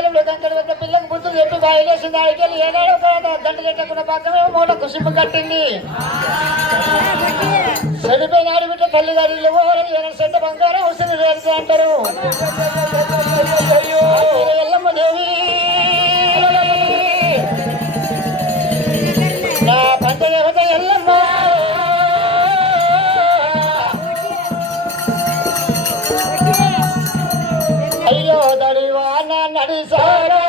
బాలుడు కంకర పెద్ద పిల్లకు బుద్ధులు చెప్పి బాయిలేసి దాడికి వెళ్ళి ఏడాడో గంట చెట్టకున్న పక్కనే మూట కుసింపు కట్టింది. చెడిపోయిన ఆడిబిడ్డ తల్లిగారిలో సెట్ట బంగారం వస్తుంది రేపు అంటారు. ఎల్లమ్మ దేవి నా పంచదేవత ఎల్లమ్మ అయ్యో దడివాన నడిసారా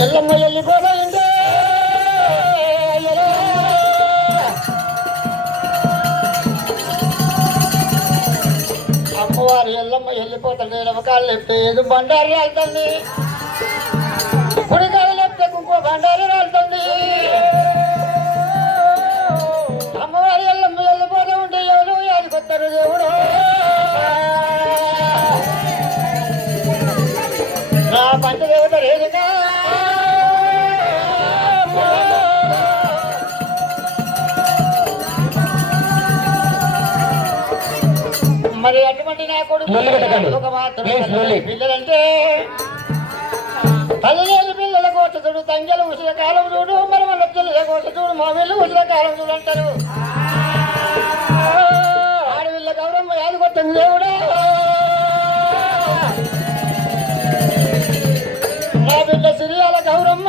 ఎల్లమ్మ వెళ్ళిపోయిందే అమ్మవారు ఎల్లమ్మ వెళ్ళిపోతాడు ఎడమకాలు లేపితే ఏదో బండారు రాలుతుంది కుడికాలు లేపితే ఇంకో బండారు రాలుతుంది అమ్మవారు ఎల్లమ్మ వెళ్ళిపోతూ ఉంటే ఎవరు యాదికొస్తారు దేవుడు నా పంచదేవత లేదుగా మరి అటువంటి నా కొడుకు ఒక మాత్రం పిల్లలంటే తల్లి పిల్లల కోట చూడు తంగలు ఉసిర కాలం చూడు మరి వాళ్ళ పిల్లల కోట చూడు మా వీళ్ళు ఉసిర కాలం చూడు అంటారు ఆడవిల్ల గౌరమ్మ యాదికొస్తుంది దేవుడా నా బిడ్డ సిరియాల గౌరమ్మ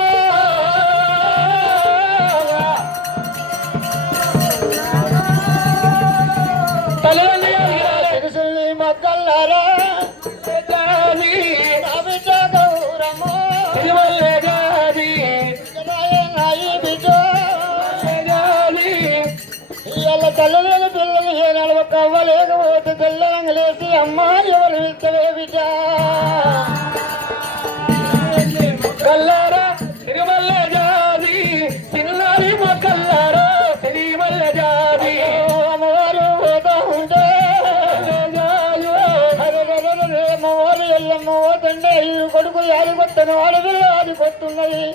తెలుసుని మొక్కల్లారా నా బిడ్డ గౌరమ్మ ఇవాళ తల్లిలేని పిల్లలు ఏనాడు ఒక అవ్వలేకపోతే తెల్లంగలేసి అమ్మ ఎవరు వెళ్తావే బిడ్డ కల్లారా తిరుమల్ల జాతి చిన్నారి మొక్కల్లారా తిరుమల్ల జాతి అమ్మవారు పోతా ఉంటే అమ్మవారు ఎల్లమ్మ పోతుండే ఈ కొడుకు యాదికొత్తను ఆడపిల్ల ఆదికొస్తున్నది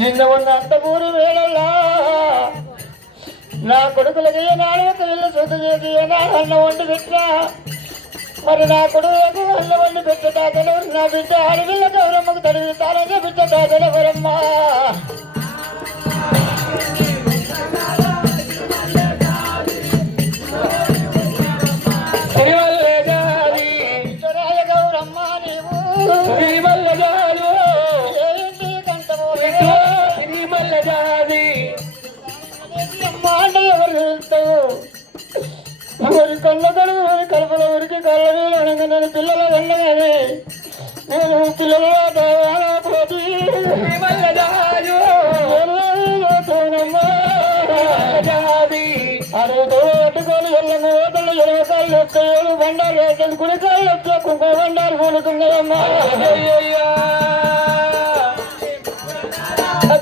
నిన్న ఉన్న అంత ఊరు వేళల్లా నా కొడుకులకి ఏనాడు ఒక ఇల్లు శుద్ధి చేసి ఏనాడు అన్న వండి పెట్టినా మరి నా కొడుకు అల్లవల్లి బిడ్డ తాతలు నా బిడ్డ అడవిల్ల గౌరమ్మకు తడివి తాళంగా బిడ్డ తాతల వరమ్మ గౌరమ్మ నీవు మాట ఎవరు వెళ్తావు ఊరి కళ్ళగడు ఊరి కలుపుల ఊరికి కళ్ళ మీద అనగా నేను పిల్లల వెళ్ళగానే నేను పిల్లల పోటీ అడుగుతూ పట్టుకొని వెళ్ళము ఓతలు 20 కాళ్ళు వస్తాయి బండాలు వేసేది కుడి కాళ్ళు వచ్చే కుంకుమ బండాలు పోలుతున్నాయమ్మా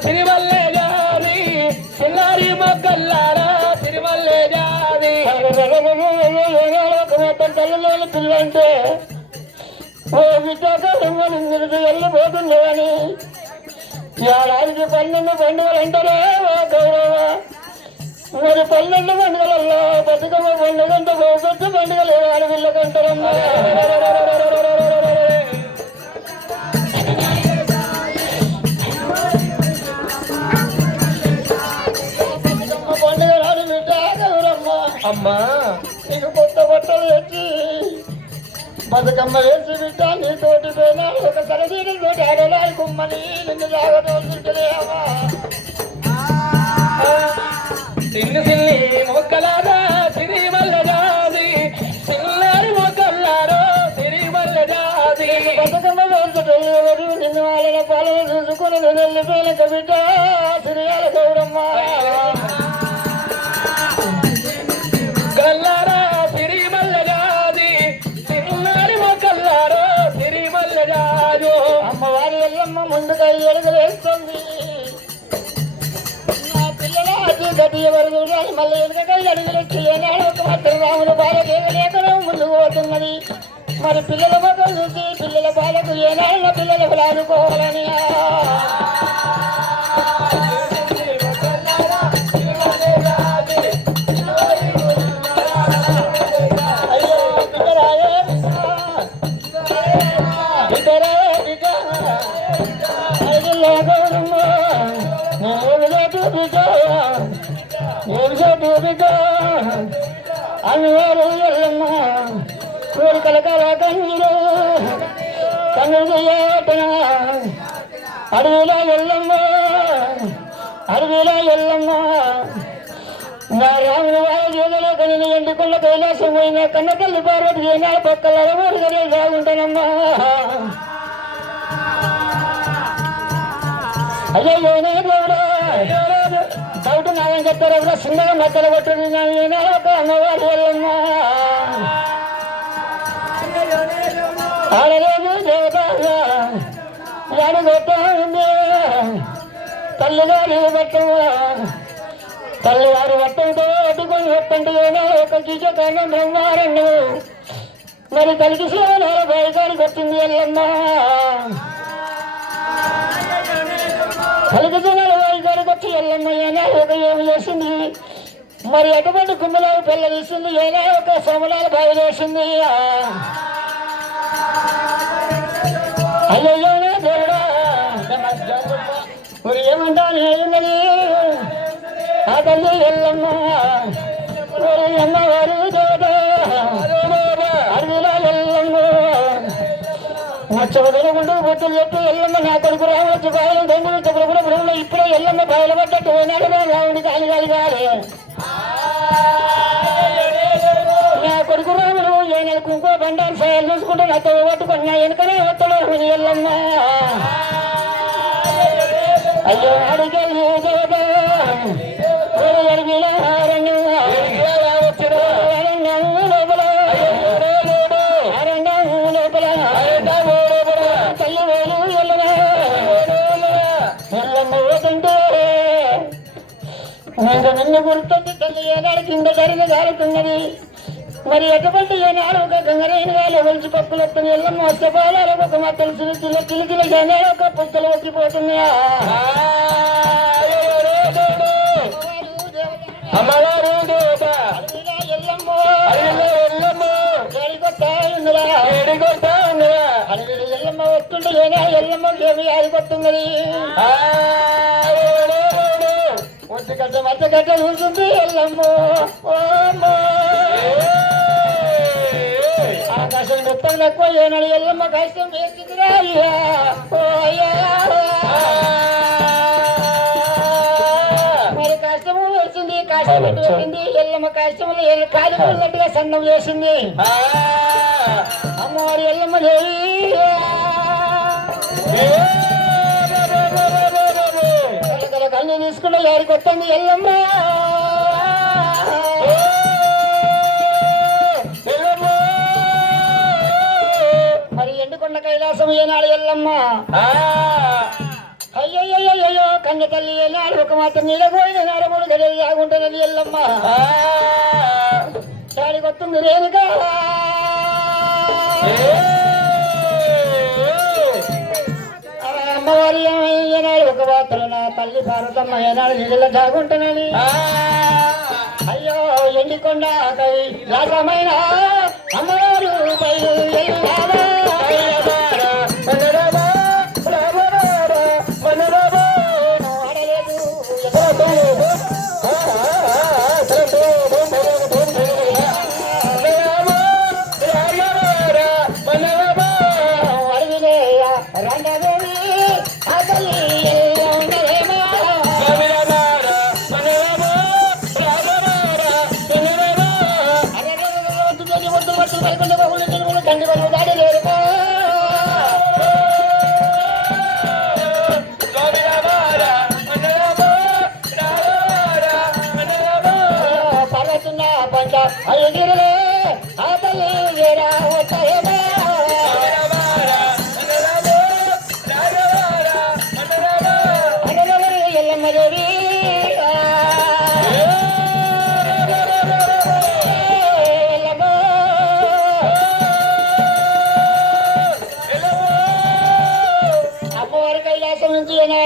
తిరుమల్లే జాది చిన్నారి మొగ్గల్లారా తిరుమల్లే జాది మొత్తం తల్లిలోని పిల్లంటే ఓ విద్యాకాలం వెళ్ళిపోతుంది అని ఏడాదికి 12 పండుగలు అంటారే ఓ గౌరవ మరి 12 పండుగలలో బతుకమ్మ పండుగ అంటే పెద్ద పండుగలు ఆడపిల్లకంటారమ్మా పండుగ రాడు బిడ్డ గౌరమ్మ అమ్మా నీకు కొత్త బట్టలు తెచ్చి బతుకమ్మ వేసి బిడ్డ నీతోటి పోయినా ఒక తలదీలతోటి ఆడలాడి కుమ్మని నిన్ను జాగ్రత్త అమ్మా సిన్ని సిన్ని మొక్కలారా సిరిమల్ల జాది సిల్లారి మొక్కలారో సిరిమల్ల జాది బతుకమ్మ వేసుకెళ్ళేవారు నిన్ను వాళ్ళ పాలన చూసుకుని నేను వెళ్ళిపోయిన బిడ్డ సిరియాల గౌరమ్మ కల్లారా సిరిమల్ల జాది సిల్లారి మొక్కలారో సిరిమల్ల జాదు అమ్మవారి ఎల్లమ్మ ముందుగా ఎడుగులేస్తుంది గతి ఎవరు చూడాలి మళ్ళీ వెనుకకాయ అడుగులొచ్చి ఏనాడు ఒక మాత్రం రాముల బాలకు ఏకలేకలో ముందుకు పోతున్నది మరి పిల్లల మొక్కలు చూసి పిల్లల బాలకు ఏనాడు పిల్లలకు లాడుకోవాలని అయ్యో బిడ్డరాయే అన్నవారు ఎల్లమ్మ కోరికల కల కన్నీరు కన్నుడు ఏటన అడవిలో ఎల్లమ్మ అడవిలో ఎల్లమ్మ నా రాముని వారి జీవలో కని ఎండుకున్న కైలాసం పోయిన కన్న తల్లి పార్వతి ఏనా పక్కల ఊరికనే సాగుంటానమ్మా అయ్యో దేవుడా డౌట్ నాయని చెప్తారు ఎవరో చిన్నగా మధ్యలో కొట్టింది నేను ఒక అమ్మవారు వెళ్ళమ్మా ఆడలేదు దేవతగా యాడు కొట్టా ఉంది తల్లిగారి పట్టమా తల్లిగారి పట్టంతో అడ్డుకొని పట్టంటే ఏదో ఒక గీజ కారణం బ్రహ్మారణ్యం మరి కలిగి సేవలో బయకాడికి వచ్చింది వెళ్ళమ్మా కలిగి సేవలో బయకాడికి వచ్చి వెళ్ళమ్మ ఏనా ఒక ఏమి చేసింది మరి అటువంటి గుమ్మలాలు పిల్ల తీసింది ఏనా ఒక సమలాలు బావి చేసింది అయ్యయ్యోనే దేవుడా మరి ఏమంటాను ఏమున్నది ఆ తల్లి ఎల్లమ్మ అమ్మవారు దేవుడా అడవిలో ఎల్లమ్మ వచ్చుకుంటూ బొత్తులు చెప్పి ఎల్లమ్మ నా కొడుకు రావచ్చు బాయలు దొంగలు చెప్పులు ఇప్పుడే ఎల్లమ్మ బాయలు పడ్డట్టు పోయినాడు రాముడి కాలి కాలి కాలి నా కొడుకు రాముడు ఏనాడు కుంకో బండారు సాయాలు చూసుకుంటూ నాతో పట్టుకొని నా వెనుకనే వత్తలో ఎల్లమ్మ అయ్యో అడిగెళ్ళి అడవిలో లోపల లోపల తల్లి వేలు ఎల్లమ్మ పోతుంటే నేను నిన్ను గుర్తుంది తల్లి ఏనాడు కింద జరిగి జారుతున్నది మరి ఎటువంటి ఏనాడు ఒక గంగరైన వాళ్ళు ఒలిచి పప్పులు వస్తుంది ఎల్లమ్మ వస్తే బాలాలు ఒక మత్తలు చిన్న కిలికిల ఏనాడు ఒక పుస్తలు వచ్చిపోతున్నాయా అమ్మగారు ఎల్లమ్మ ఎల్లమ్మ కొత్త వస్తుంటే ఏనా ఎల్లమ్మకి ఏమి ఆగిపోతున్నది ఒంటి గంట మధ్య గంట చూస్తుంది ఎల్లమ్మ ఆకాశం మొత్తం ఎక్కువ ఏనాడు ఎల్లమ్మ కష్టం వేసిందిరా అయ్యా మరి కష్టము వేసింది కష్టం వేసింది ఎల్లమ్మ కష్టములు కాలి ఉన్నట్టుగా సన్నం చేసింది అమ్మవారి ఎల్లమ్మ దేవి కళ్ళు తీసుకున్న ఎవరికి వస్తుంది ఎల్లమ్మ మరి ఎండుకొండ కైలాసం ఏనాడు ఎల్లమ్మ అయ్యయ్యో కన్న తల్లి ఏనాడు ఒక మాత్రం నీడపోయిన నరములు గడియలు లాగుంటున్నది ఎల్లమ్మ దానికి వస్తుంది రేణుగా అమ్మవారి ఏనాడు ఒక మాత్రం నా తల్లి భారతమ్మ ఏనాడు నీళ్ళ దాగుంటున్నది అయ్యో ఎండికొండ రాజమైన అమ్మవారు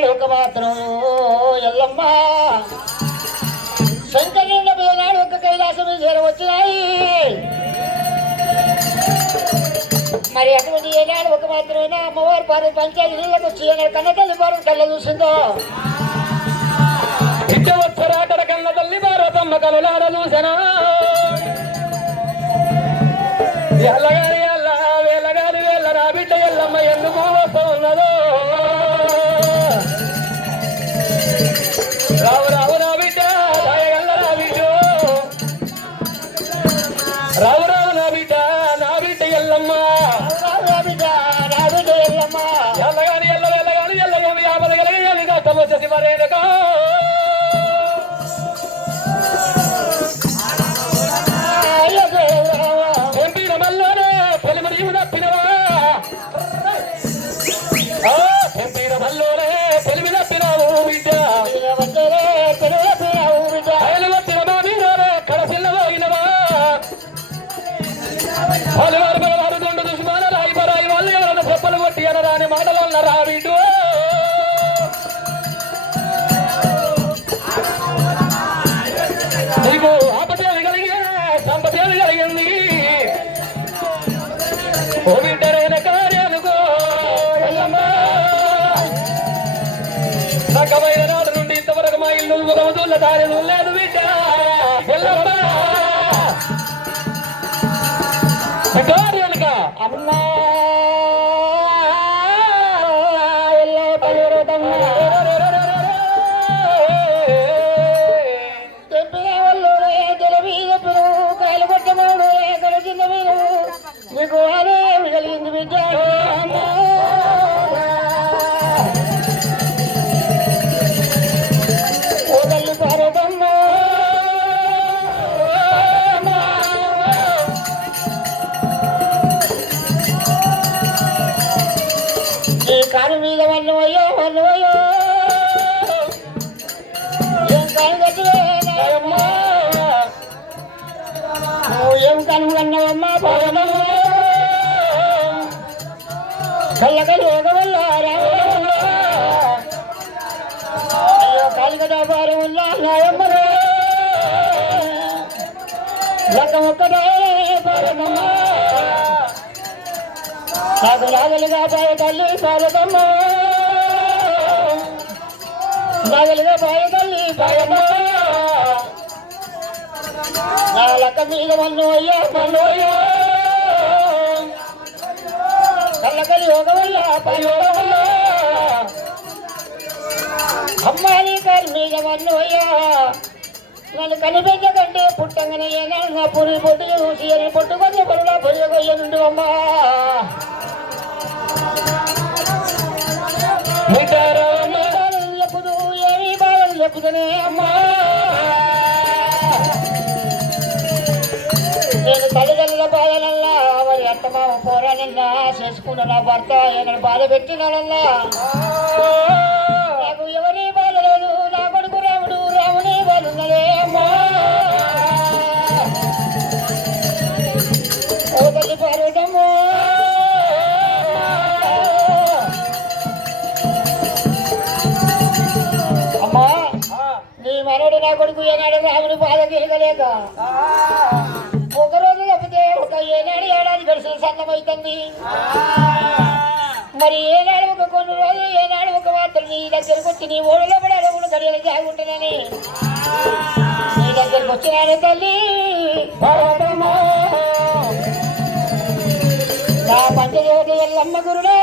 ఒక మాత్రం ఎల్లమ్మ శంకరుల నాడు ఒక కైలాసం చేరవచ్చినాయి మరి అటువంటి ఏనాడు ఒక మాత్రమేనా అమ్మవారి పార్వతి పంచాయతీ నీళ్ళకు వచ్చి ఏనాడు కన్న తల్లి పార్వతి కళ్ళ చూసిందో ఇచ్చవచ్చరాటర కన్న తల్లి పార్వతమ్మ కనులార చూసనా ఎల్లగాని ఎల్ల వేలగాని వేళ్ళ నా బిడ్డ ఎల్లమ్మ ఎందుకు వస్తూ ఉన్నదో రావు రావు నా బిడ్డ దాయగల్ల నా బిడ్డ రావు రావు నా బిడ్డ ఎల్లమ్మ నా బిడ్డ ఎల్లమ్మ ఎల్లగాని ఎల్ల వేలగాని ఎల్లగాని యాపదగలగాని కష్టం వచ్చేసి మరేనక ఎంపిన మల్లోనే పొలిమరి తప్పినవా ఎంపిన మల్లోనే పొలిమి తప్పినావు బిడ్డ వారు దొండ దుష్మాన రాయిపరాయి వాళ్ళు ఎవరైనా చెప్పలు కొట్టి అనరాని మాటలు అన్నారా వీడు నీకు ఆపదేవి కలిగే సంపదేవి కలిగింది ఓ వింటరైన కార్యానుకో సకమైన నాడు నుండి ఇంతవరకు మా ఇల్లు రోజుల దారి లేదు బిడ్డ అమ్మా తెప్పిన వాళ్ళు జల మీద కాయలు పట్టమాడు కలిసిన మీరు మీకు అదే కలిగింది బిడ్డ ఓ తల్లి పార్వతమ్మ కారు మీద వన్నవయ్యో ఏం కాను కట్టువేమ్మా నువ్వు ఏం కనుగొన్నవమ్మా పావనమ్మ కళ్ళకలు ఒకవల్లారా అయ్యో కాలిక వ్యాపారం వల్ల నాయమ్మను లక్క ఒక్కటే పావనమ్మ నాకు రాగలిగా బాయ తల్లి పాలతమ్మ రాగలిగా బాయ తల్లి పాలమ్మ నా లక్క మీద మన్ను అయ్యా మన్ను అయ్యా కళ్ళకలి ఒక వల్ల పని వల్ల అమ్మాయి గారి మీద మన్ను అయ్యా నన్ను కనిపించకంటే పుట్టంగానే ఏనాడు నా పురి పొట్టు చూసి అని పుట్టుకొని పొరులా పొయ్యగొయ్య నుండి అమ్మా చెప్పుదు ఏమీ బాధలు చెప్పుదనే అమ్మా నేను తల్లిదండ్రుల బాధలల్లా మరి అత్తమామ పోరానన్నా చేసుకున్న నా భర్త ఏమైనా బాధ పెట్టినాడల్లా నాకు ఎవరి బాధ లేదు నా కొడుకు రాముడు రాముని బాధున్నదే అమ్మా ఓ తల్లి పార్వతమ్మో అమ్మా నీ మనోడు నా కొడుకు ఏనాడు రాముడి బాధ కేగలేక ఒకరోజు తప్పితే ఒక ఏనాడు ఏడాది గడిచిన సన్నమవుతుంది మరి ఏనాడు ఒక కొన్ని రోజులు ఏనాడు ఒక మాత్రం నీ దగ్గరకు వచ్చి నీ ఓడిలో కూడా అడుగులు గడియలు జాగుంటున్నాని నీ దగ్గరకు వచ్చినాను తల్లి నా పంచదేవత ఎల్లమ్మ గురుడే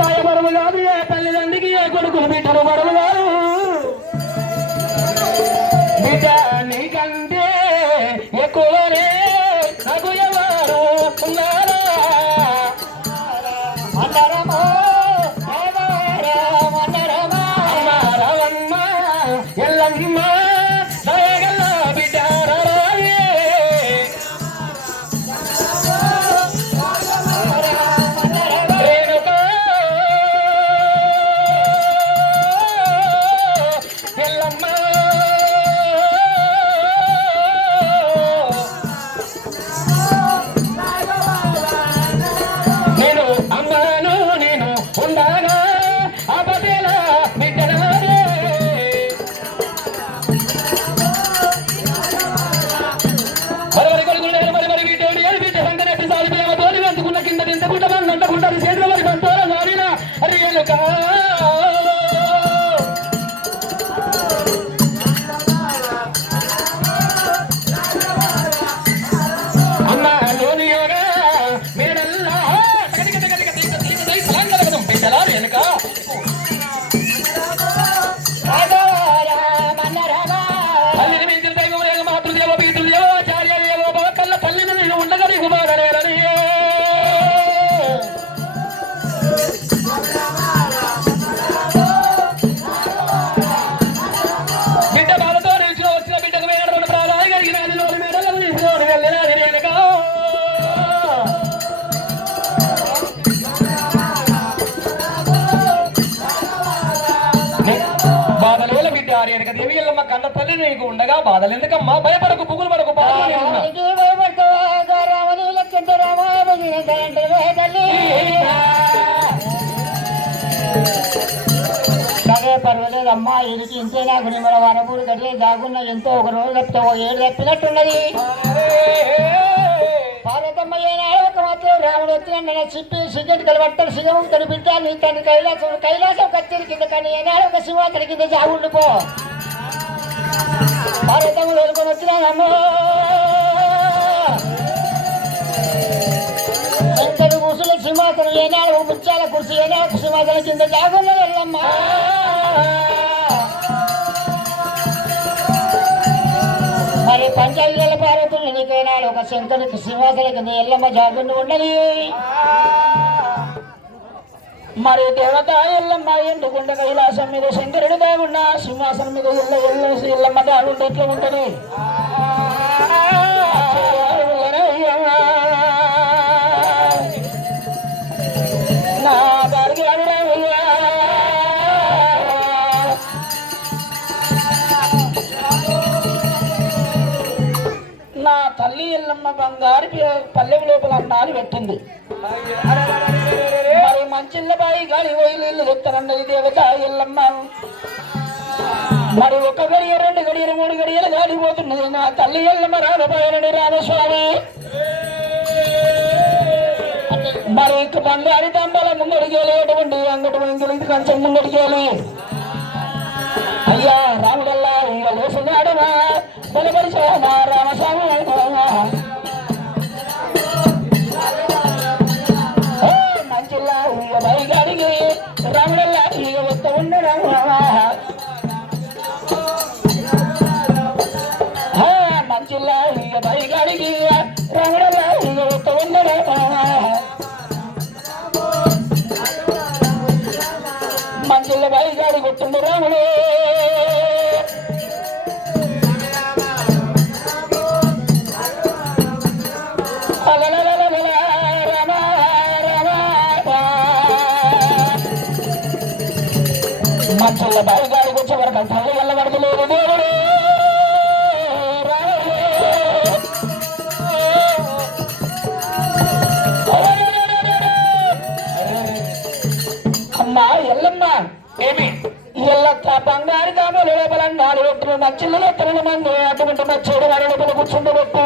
కాయ బరువు కాదు ఏ తల్లిదండ్రికి ఏ కొడుకులు బిడ్డలు బరువు కాదు బిడ్డ నీకంటే ఎక్కువనే నాకు ఎవరు ఉన్నారా అన్నారమ్మా అన్నారమ్మ ఎల్లమ్మ దయగల్ల బిడ్డ కన్న తల్లి నీకు ఉండగా బాధలు ఎందుకమ్మా భయపడకు పువ్వులు పడకు సరే పర్వాలేదమ్మా ఇది ఇంతే నాకు నిమ్మల వనపూడి గడియ దాగున్న ఎంతో ఒక రోజు తప్పితే ఒక ఏడు తప్పినట్టున్నది పార్వతమ్మ ఏనాడు ఒక మాత్రం రాముడు వచ్చిన చిప్పి సిగరెట్ కలబట్టలు సిగము తన బిడ్డ నీ తన కైలాసం కత్తిరి కింద కానీ ఏనాడు ఒక సింహాసన కింద జాగుండిపో పార్వతమ్మ వేలుకొని వచ్చినానమ్మో ఎంతటి ముసులు సింహాసనం ఏనాడు ఒక ముత్యాల కుర్చీ ఏనాడు సింహాసనం కింద జాగున్న వెళ్ళమ్మా మరి పంచాయతీల పార్వతులు నీకైనాడు ఒక శంకరునికి సింహాసన కింద ఎల్లమ్మ జాగుండి ఉండని మరి దేవత ఎల్లమ్మ ఎందుకుండ కైలాసం మీద శంకరుడు దాగున్న సింహాసనం మీద ఎల్లమ్మ దాగుంటే ఎట్లా ఉంటుంది నా దారికి నా తల్లి ఎల్లమ్మ బంగారు పల్లెం లోపల అన్నాలు పెట్టింది మరి మంచిళ్ళ బాయి గాలి పోయి నీళ్ళు చెప్తారన్నది దేవత ఎల్లమ్మ మరి ఒక గడియ 2 గడియలు 3 గడియలు గాలిపోతున్నది నా తల్లి ఎల్లమ్మ రామపాయనని రామస్వామి మరి బంగారి తంబాల ముంగడిగేటువంటి అంగటి వెంకలి కొంచెం ముంగడిగేలి అయ్యా రాముడల్లా ఇక లేసున్నాడమా బలపరిచామా రామస్వామి మంచిల్లా ఇక బయగాడికి రాముడల్లా ఇక వస్తూ ఉండడా మంచిల్లా ఇక బయగాడికి రాముడల్లా ఇక వస్తూ ఉండడా మంచిల్ల బయగాడి కొట్టుండు రాముడు మంచిల్ల బయగాడికి వచ్చే వరకు తల్లి వల్ల పడతలేదు దేవుడు అమ్మా ఎల్లమ్మ ఏమి ఎల్ల బంగారు కామలు లోపల 4 ఒట్లు మచ్చిళ్ళలో తిరగ మంది అటువంటి మచ్చేడు వారి లోపల కూర్చుండబెట్టు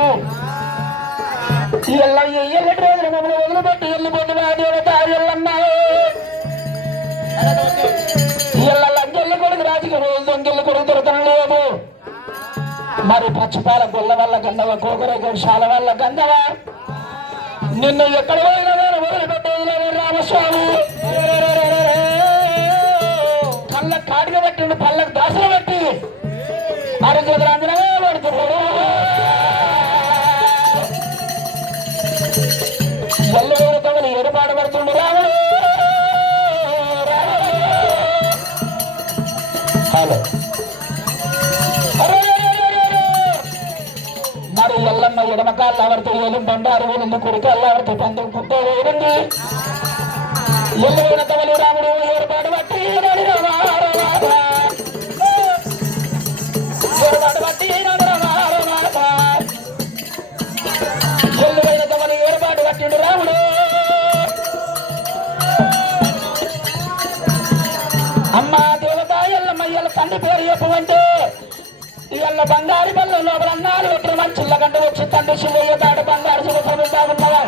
ఎల్లటి రోజున మమ్మల్ని వదిలిపెట్టి వెళ్ళిపోతున్నా దేవత ఎల్లమ్మ ఎల్ల లంకెళ్ళి కొడుకు రాజుకి రోజు దొంగెళ్ళి కొడుకు దొరకడం లేదు మరి పచ్చిపాల గొల్ల వల్ల గంధవ కోకర గోశాల వల్ల గంధవ నిన్ను ఎక్కడ పోయినా వదిలిపెట్టేది లేదు రామస్వామి కళ్ళ కాటిగా పట్టిండు పళ్ళకు దాసలు పెట్టి అరుదులు అందరమే పడుతున్నాడు ఎల్లవేరుతో ఏడుపాటు పడుతుండు రాముడు హలో మరి ఎల్లమ్మ ఎడమకాళ్ళు ఆవిడతో ఏలు బండారు వేలు కొడుకు అల్లావిడతో పంతం కుట్టే వేరుంది ఎల్లవేన తవలు రాముడు ఏర్పాటు పట్టి ఏర్పాటు పట్టి ఎల్లువైన తమని ఏర్పాటు పట్టిండు రాముడు అమ్మ దేవత ఎల్లమ్మ ఎల్ల తండ్రి పేరు చెప్పమంటే ఇవాళ బంగారు బల్ల లోపల 4 ఒట్లు మంచిళ్ళ కంటే వచ్చి తండ్రి శివయ్య తాడు బంగారు శివ బాగున్నావా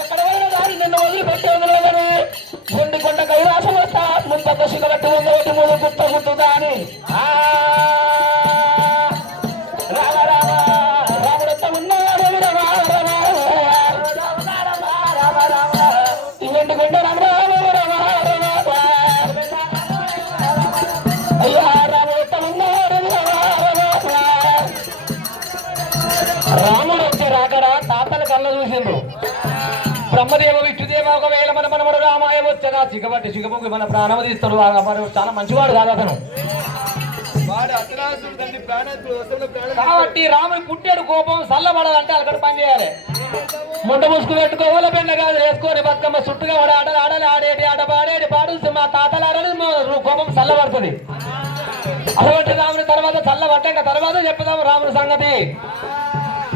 ఎక్కడ పోయినా కానీ నిన్ను వదిలిపెట్టేది లేదని గుండి కొండ కైలాసం వస్తా ముందు సిగబట్టి ముందు మూడు గుర్తుదా అని రాముడెత్త ఉన్నాడు ఇవెంటి కొండ అయ్యా రాముడెత్త ఉన్నాడు రాముడు వచ్చి రాకడా తాతల కళ్ళ చూసిండు బ్రహ్మదేవ విష్ణుదేవ ఒకవేళ మన మనమడు రామాయ వచ్చగా సిగబట్టి సిగబొగ్గి మన ప్రాణం తీస్తాడు చాలా మంచివాడు కాదు అతను కాబట్టి రాముడు పుట్టాడు కోపం చల్లబడాలంటే అక్కడ పని చేయాలి ముండ ముసుగు పెట్టుకోవాలి పెండగా వేసుకొని బతుకమ్మ చుట్టుగా ఆటలు ఆడలు ఆడేటి ఆట పాడేటి పాడు మా తాతలు ఆడని కోపం చల్లబడుతుంది అటువంటి రాముడి తర్వాత చల్లబట్టాక తర్వాత చెప్పుదాం రాముడి సంగతి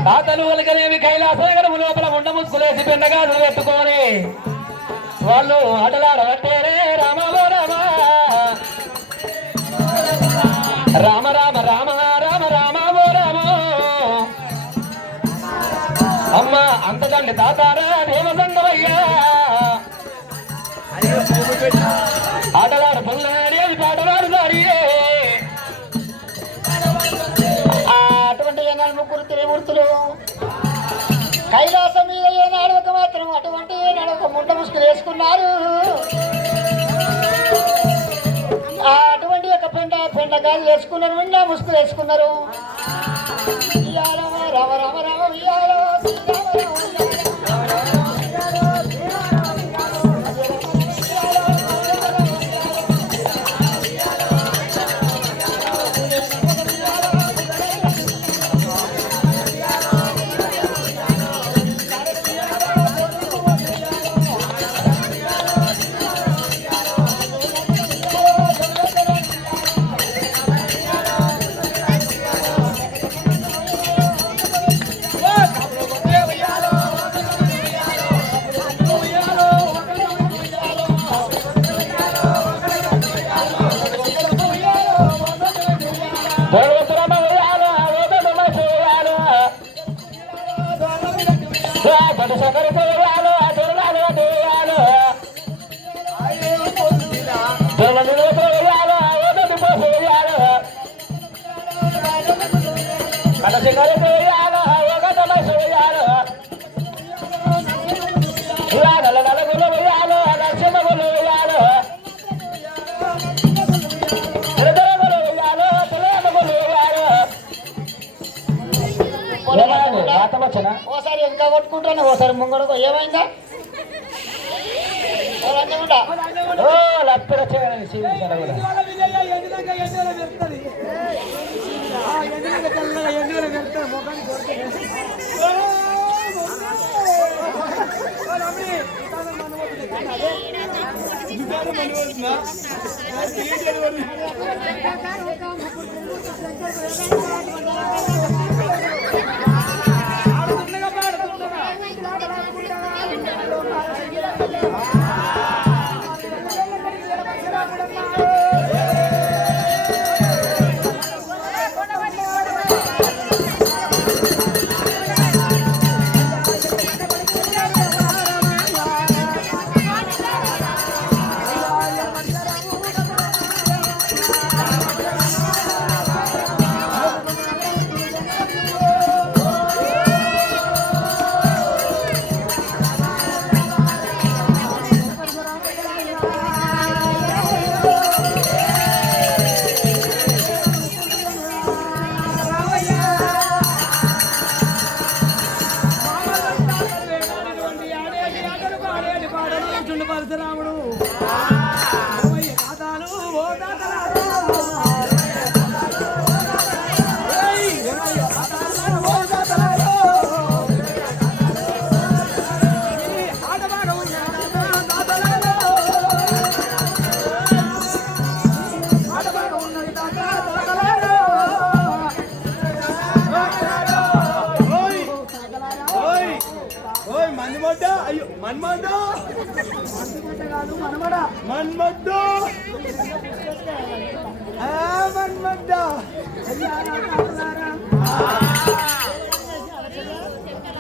తాతలు వాళ్ళకనేమి కైలాసనగరం లోపల ముండ ముసుగులేసి పెండగాజు పెట్టుకొని వాళ్ళు ఆటలాడబట్టేరే రామలో రామ రామ రామ రామ రామ రామ రామ అమ్మ అంతదండి తాతారా దేవసంగమయ్యా ఆటలాడు పుల్లాడి పాటలాడుతారు అటువంటి ఏనాడు 3 త్రిమూర్తులు కైలాసం మీద ఏనాడు ఒక మాత్రం అటువంటి ఏనాడు ఒక ముండ ముసుగులు వేసుకున్నారు అటువంటి ఒక పెండ గాలి వేసుకున్నారు నిండా ముసుగులు వేసుకున్నారు రామ రామ రామ ఉయ్యాలో గడు సకర పోయాలో దొరలాలో దోయాలో దొరలు పోయాలో ఓదడు పోయాలో గడ సకర పోయాలో ఒకదల పోయాలో లాదల నలుగులు పోయాలో నరసింహగులు పోయాలో ఎదరగులు పోయాలో పులేమగులు పోయాలో వాతమచ్చనా ఓసారి ఇంకా కొట్టుకుంటాను ఓసారి ముంగడకు ఏమైందా ఓ లప్పిర పరశురాముడు అయ్యో మన్మడ్డ మన్మడ్డ మన్మడ్డ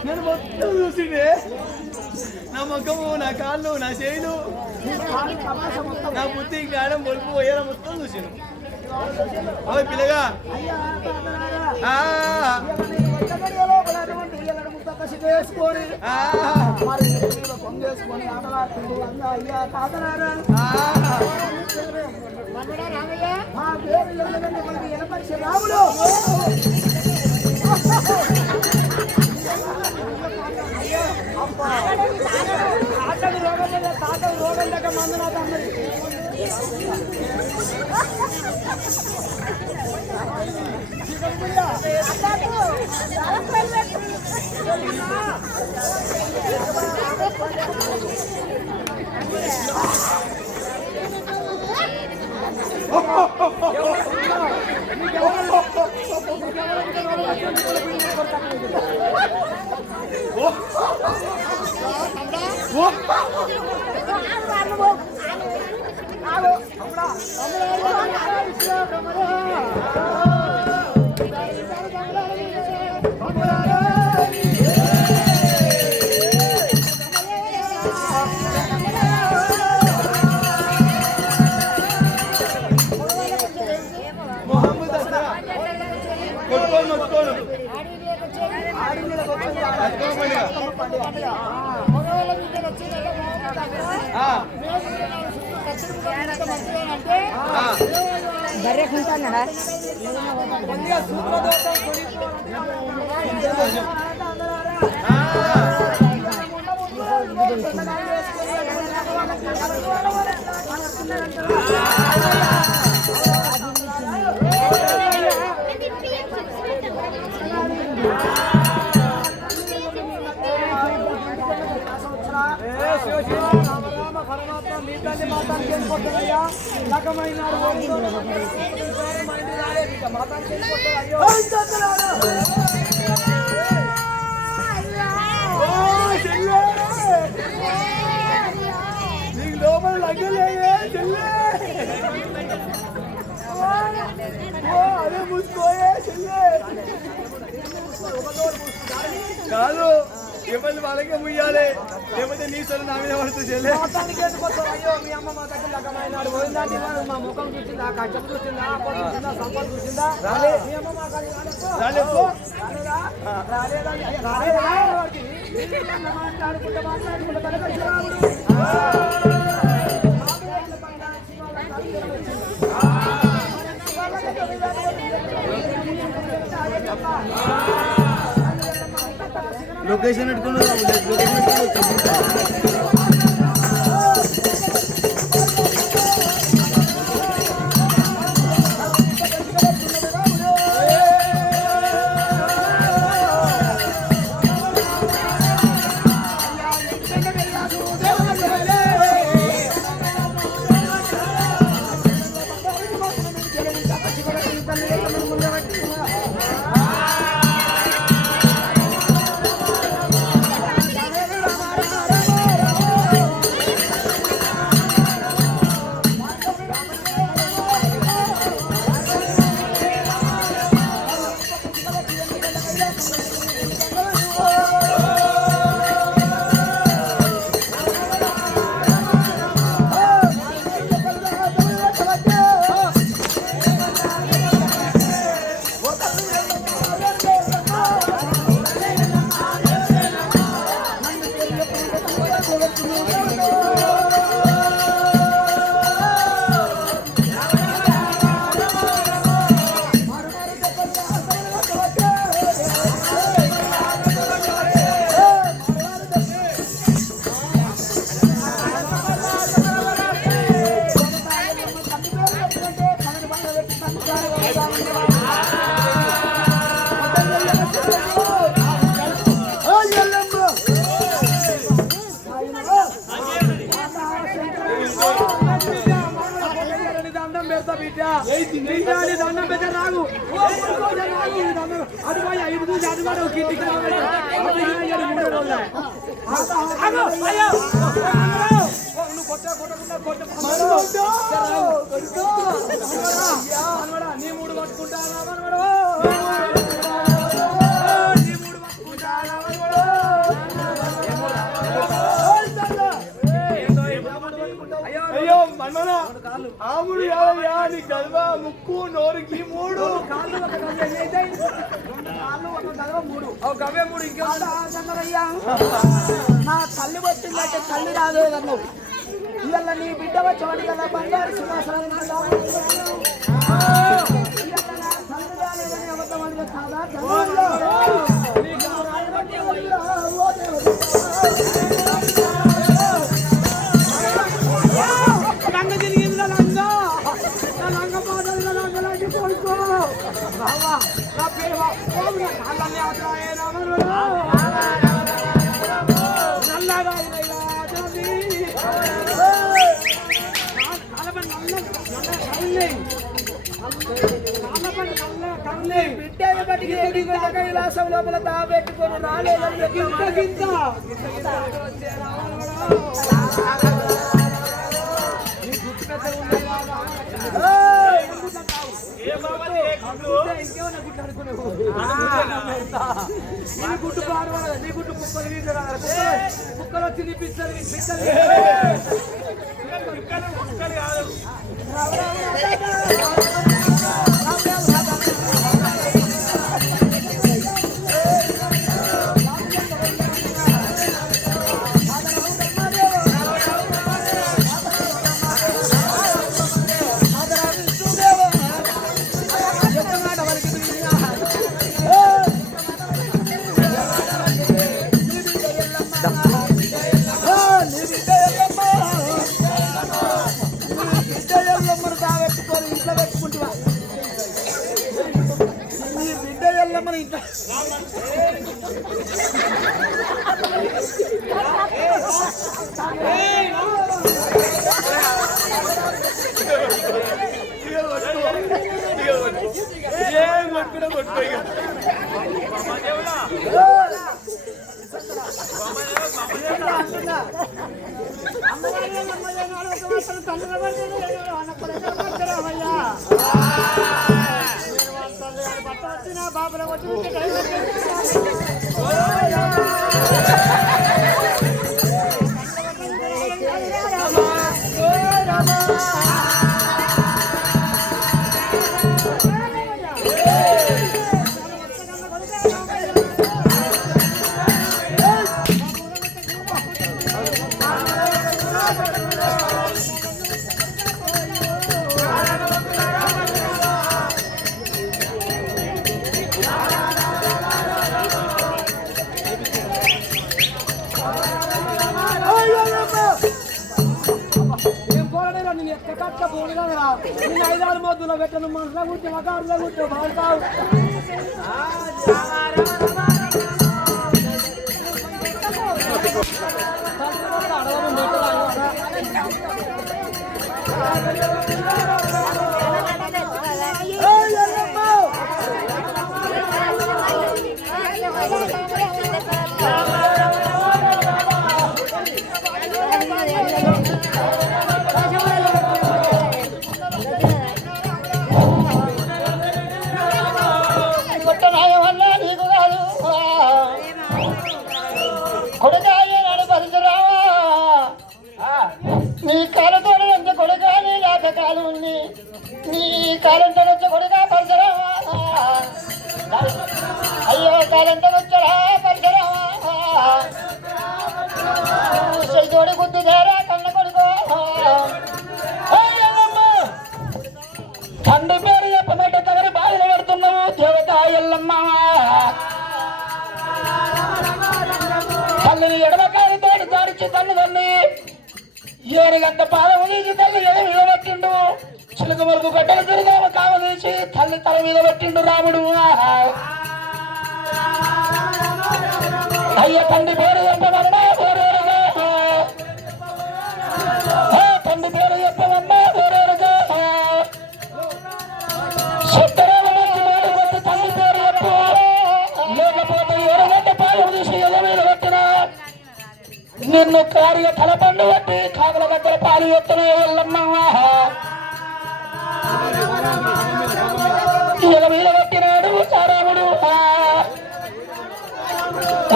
నేను మొత్తం చూసిండే నా ముఖము నా కాళ్ళు నా చేతులు నా బుద్ధి గాడం బొలుపు పోయేలా మొత్తం చూసాను ఓ పిల్లగా వేసుకొని పొంగేసుకొని ఆటలాడుతుంది అయ్యా తాతనారా మా పేరు ఎనపక్ష రాముడు తాతలు రోగం దగ్గర మందు నాకు అన్నది బర్రెకుంటాడా నీకు లోపల లగ్గలేదే చెల్లె అదే మూసుకోయే చెల్లె కాదు ఎవరిని వాళ్ళకే ముయ్యాలి లేకపోతే నీ సొలు నా మీద పడుతుంది చెల్లె. అయ్యో మీ అమ్మ మా దగ్గర లగ్గమైనాడు పోయిందంటే మా ముఖం చూసిందా కష్టం చూసిందా పొద్దు చూసిందా సంపద చూసిందా మీ అమ్మ మా కాడికి రాలేపో. మాట్లాడుకుంటే కనకలిసి రాముడు లొకేషన్ పెట్టుకుని లొకేషన్ పెట్టుకుని దండం పెద్ద రాగు అటు పోయి 5 చూసి అటు కూడా ఒక ఇంటికి నీ మూడు పట్టుకుంటానా అయ్యో మనమన ఆముడు యావయ్యా నీ గల్వ ముక్కు నోరుకి మూడు కాళ్ళు ఒక గవ్వ అయితే కాళ్ళు ఒక గవ్వ మూడు ఒక గవ్వ మూడు ఇంకేమయ్యా నా తల్లి వచ్చిందంటే తల్లి రాదు అన్నావు ఇవాళ నీ బిడ్డ వచ్చేవాడు కదా బంగారు సింహాసనం రంగ తిరిగిందా లంగ నా లంగ పాదలు లంగలాంటి కొడుకో నా పేరు నల్లగా బిడ్డ బట్టికి కైలాసం లోపల దాబెట్టుకొని రాలేదని గుడ్డు పాడవాడు నీ గుడ్డు కుక్కలు వచ్చి నీ పిచ్చలు బాబుల వచ్చి నేను 5-6 మొద్దులో పెట్టను మనసులో కూర్చో మకారులో కూర్చో బాగుతావు నీ కాలంతో వచ్చే కొడుగా నీ లేక కాలం ఉంది నీ కాలంతో వచ్చే కొడుగా పరిసరమా అయ్యో కాలంతో వచ్చరా పరిసరమా తోడి గుద్దు దేరా కన్న కొడుకో తండ్రి పేరు చెప్పబెట్ట తగరి బాధలు పెడుతున్నావు దేవత ఎల్లమ్మ తల్లిని ఎడమకాయలతో దాడిచి తల్లిదండ్రి ఏనుగంత పాదము తీసి తల్లి ఎడ మీద పెట్టిండు చిలుక వరకు గడ్డలు తిరిగామ కామ తీసి తల్లి తల మీద పెట్టిండు రాముడు అయ్య తండ్రి పేరు చెప్పమన్నా తండ్రి పేరు చెప్పమన్నా తండ్రి పేరు చెప్పు లేకపోతే ఏనుగంత పాదము తీసి ఎడ మీద పెట్టినా నిన్ను కార్య తలపండు బట్టి కాకుల గద్దల పాలు ఎత్తున్నాయి ఎల్లమ్మ ఇళ్ళ మీద పెట్టినాడు రాముడు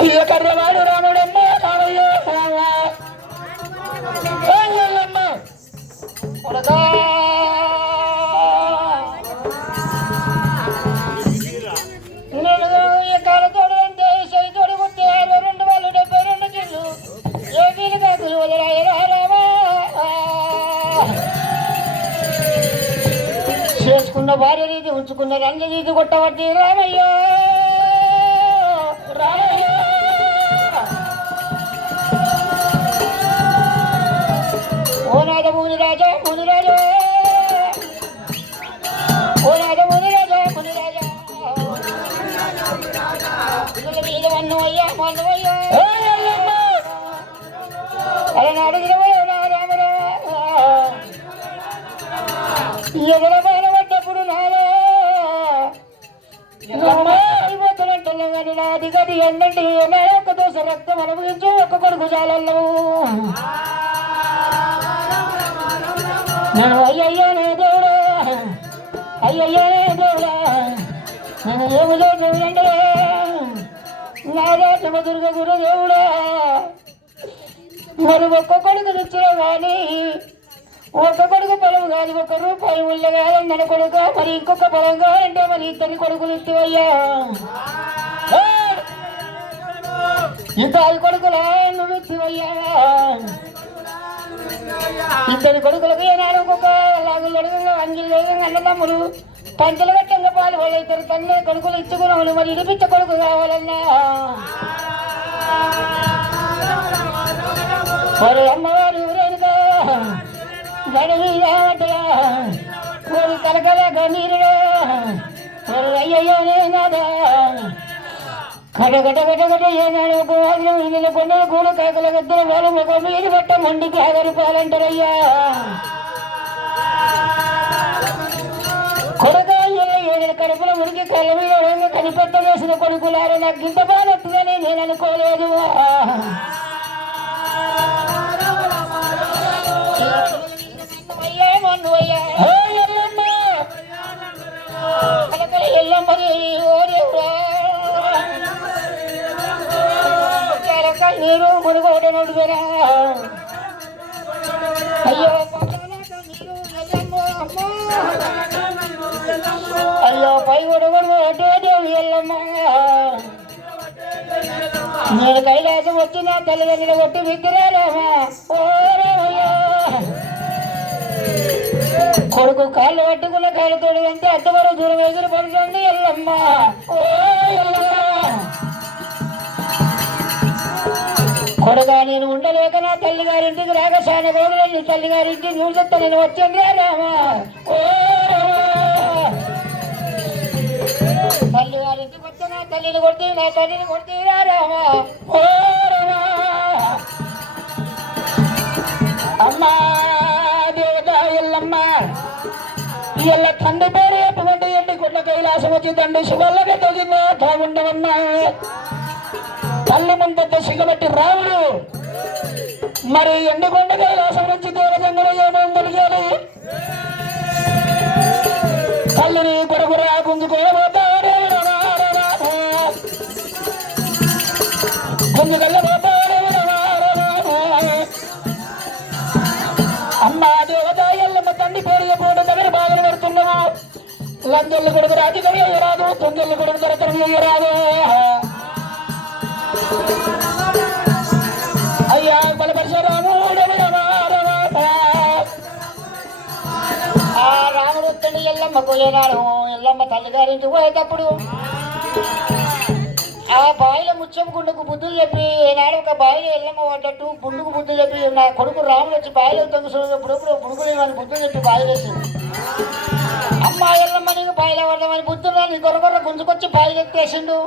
ఇయ్య కర్రవాడు రాముడమ్మ రామయ్య ఎల్లమ్మ కాలతోడు అంటే సైతోడు కొట్టే 272 కిళ్ళు ఏ వీలు కాకులు వదలాయరామా చేసుకున్న భార్య రీతి ఉంచుకున్న రంగ రీతి కొట్టవద్ది రామయ్య రామయ్య ఓనాద మునిరాజా మునిరాజా ఓనాద మునిరాజా మునిరాజా పిల్లల మీద మన్నవయ్యా మన్నవయ్యా అలనాడు రామరామా ఎవర బాలపడ్డప్పుడు నాలో అయిపోతున్నట్టున్నా కానీ నాది గది ఎండండి ఒక్క దోశ రక్తం అనుభవించు ఒక్క కొడుకు చాలన్నావు నేను అయ్యయ్యానే దేవుడా అయ్యయ్యానే దేవుడా నేను ఏమి దేవుడంటే నాదా శివదుర్గ గురు దేవుడా మరి ఒక్క కొడుకు తెచ్చినా కానీ ఒక్క కొడుకు పొలం కాదు ₹1 ముళ్ళ కాదని మన కొడుక మరి ఇంకొక పొలం కావాలంటే మరి 2 కొడుకులు ఇస్తావయ్యా ఇంత 5 కొడుకులా నువ్వు ఇస్తావయ్యా 2 కొడుకులకు ఏనాడు ఒక్కొక్క లాగులు అడగంగా అంగిలు వేగంగా అన్నదమ్ములు పంచలు గట్టంగా పాలు వాళ్ళు 2 తల్లి కొడుకులు ఇచ్చుకున్నాము మరి ఇడిపించ కొడుకు కావాలన్నా మరి అమ్మవారు ఎవరైనా గడియాటలా ஒரு కలకల గనీరులో ஒரு అయ్యయ్యో నేనాదా కడగట గటగట ఏనాడు ఒక వాళ్ళు ఇల్లు కొండ కూడ కాకల గద్దల వాళ్ళు ఒక మీద పట్ట మండికి ₹5 కొడకాయలు 7 కడుపుల మురికి కళ్ళ మీద కనిపెట్ట వేసిన కొడుకులారు నాకు ఇంత బాగా వస్తుందని నేను అనుకోలేదు ఎల్లమ్మది ఓ దేవుడా నీరు మునుగోట నడుదరా అయ్యో అయ్యో పై గొడవడు అడ్డేదేవి ఎల్లమ్మ నేను కైలాసం వచ్చిన తల్లిదండ్రులు కొట్టి విద్యరామా ఓ రామయ్య కొడుకు కాళ్ళు పట్టుకున్న కాళ్ళతోడు అంటే అద్దవరు దూరం ఎదురు పడుతుంది ఎల్లమ్మ ఓ కొడుగా నేను ఉండలేక నా తల్లి గారింటికి రాక చాలా రోజులు తల్లి గారింటికి చూసేస్తా నేను వచ్చాను రామా ఓ తల్లి గారింటికి వచ్చా నా తల్లిని కొడుతూ నా తల్లిని కొడుతూ రామా ఓ అమ్మా దేవత ఎల్లమ్మ ఎల్ల తండ్రి పేరు ఎటువంటి ఎండి గుడ్ల కైలాసం వచ్చి తండ్రి శివల్లగా తొగిన తాగుండవమ్మా తల్లి ముందు సిగబెట్టి రావుడు మరి ఎండికొండ కైలాసం నుంచి దేవజంగలు ఏమో కలిగాలి తల్లిని కొడుకురా గుంజుకోబోతాడే గుంజుకెళ్ళబోతాడే అమ్మా దేవత ఎల్లమ్మ తండ్రి పేరు ఎప్పుడు దగ్గర బాధలు పెడుతున్నాము లంజల్లు కొడుకు రాజకీయ అయ్యరాదు తొందరలు కొడుకు దొరకడం అయ్యరాదు అయ్యా బలపరశురాముడు ఆ రాముడు వస్తాడు ఎల్లమ్మకు ఏనాడు ఎల్లమ్మ తల్లిగారింటికి పోయేటప్పుడు ఆ బావిలో ముచ్చం గుండుకు బుద్ధులు చెప్పి ఏనాడు ఒక బావిలో ఎల్లమ్మ పడ్డట్టు గుండుకు బుద్ధులు చెప్పి నా కొడుకు రాముడు వచ్చి బావిలో తొంగినప్పుడు బుడుకులు అని బుద్ధులు చెప్పి బావి వేసింది అమ్మ ఎల్లమ్మ నీకు బావిలో పడ్డామని బుద్ధులు నీ కొరకొర గుంజుకొచ్చి బావి ఎత్తేసిండు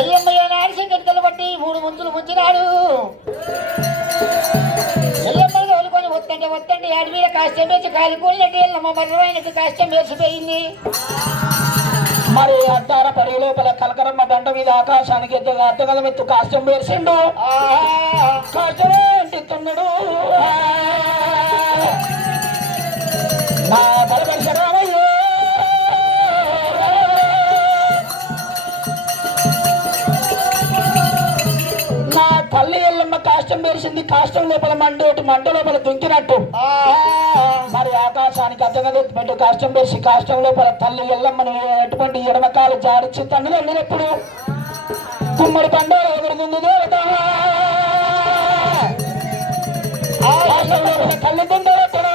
ఎల్లమ్మ ఏనాడు సింగెట్టలు బట్టి 3 ముంచులు ముంచినాడు ఎల్లమ్మని తోలుకొని వత్తండి ఆడి మీద కాష్టం వేసి కాలిపోయినట్టు ఎల్లమ్మ మర్రమైనట్టు కాష్టం వేసిపోయింది మరి అడ్డార పడి లోపల కలకరమ్మ దండ మీద ఆకాశానికి అద్దగల మెత్తు కాష్టం వేసిండు కాష్టం అంటిస్తున్నాడు నా బలపరిశరామయ్యో నా తల్లి ఎల్లమ్మ కాష్టం వేసింది కాష్టం లోపల మంట లోపల దుంకినట్టు మరి ఆకాశానికి అద్దగలెత్తిపెట్టు కాష్టం వేసి కాష్టం లోపల తల్లి ఎల్లమ్మని ఎటువంటి ఎడమకాలు జాడించి తండ్రి వెళ్ళినప్పుడు కుమ్మడి పండు ఎగురుతుంది దేవత తల్లి తుండవెత్తడు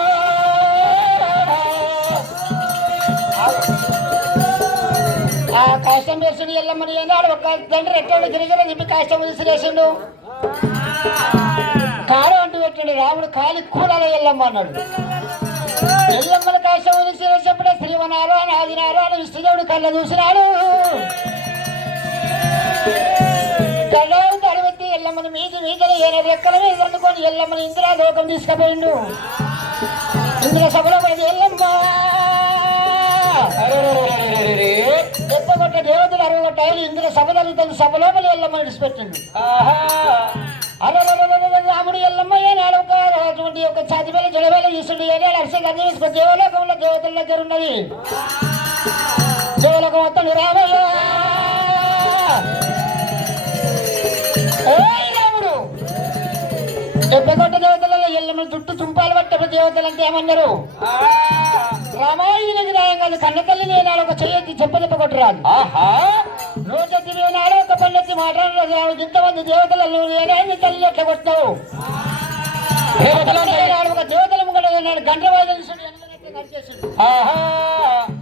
ఆ కాష్టం వేసిండు ఎల్లమ్మని ఏనాడు ఒక తండ్రి ఎట్టోడు గిరిగిర చెప్పి కాష్టం విసిరేసిండు కాడు అంటూ పెట్టాడు రాముడు కాలి కూడాల ఎల్లమ్మ అన్నాడు ఎల్లమ్మని కాష్టం విసిరేసినప్పుడే శ్రీవనారాయణ ఆదినారాయణ విష్ణుదేవుడు కళ్ళ చూసినాడు కళ్ళాడు తడబెట్టి ఎల్లమ్మని మీదలు రెక్కల మీద అందుకొని ఎల్లమ్మని ఇందిరా లోకం తీసుకుపోయిండు ఇందిరా సభలో పడింది ఎల్లమ్మ ఎప్పగొట్ట దేవతలు 60 టైలు ఇందులో సభ జరుగుతుంది సభ లోపల ఎల్లమ్మ విడిచిపెట్టింది రాముడు ఎల్లమ్మ ఏనాడు అటువంటి ఒక చదివేల జడవేల తీసుండి ఏనాడు అరిసె గది దేవలోకంలో దేవతల దగ్గర ఉన్నది దేవలోకం వస్తాడు రామయ్య రాముడు ఎప్పగొట్ట దేవతలలో ఎల్లమ్మ జుట్టు తుంపాలు పట్టేప్పుడు దేవతలు అంటే ఏమన్నారు రామాయణకి రాయం కాదు కన్న తల్లి నేనాడు ఒక చెయ్యి చెప్ప కొట్టరాదు రోజు నేనాడు ఒక పల్లెత్తి మాట్లాడరాదు ఇంతమంది దేవతలను నేనాడు తల్లి ఎట్లా కొట్టావు ఒక దేవతల ముంగడు గంటవాళ్ళు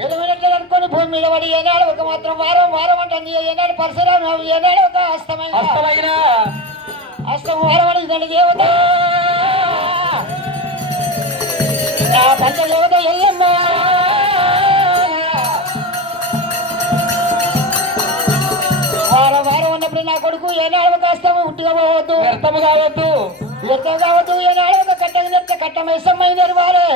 ఎలువెనట్లు కనుక్కొని భూమి మీద పడి ఏనాడు ఒక మాత్రం వారం అంటుంది ఏనాడు పరశురాము ఏనాడు ఒక అస్తమైన అస్తం వారం అడిగిందండి దేవత పంచదేవత ఎల్లమ్మ వారం ఉన్నప్పుడు నా కొడుకు ఏనాడు కాస్తాము ఉట్టిగా పోవద్దు వ్యర్థము కావద్దు ఏనాడు ఒక కట్టగా చెప్తే కట్టమైసమ్మైందని వారే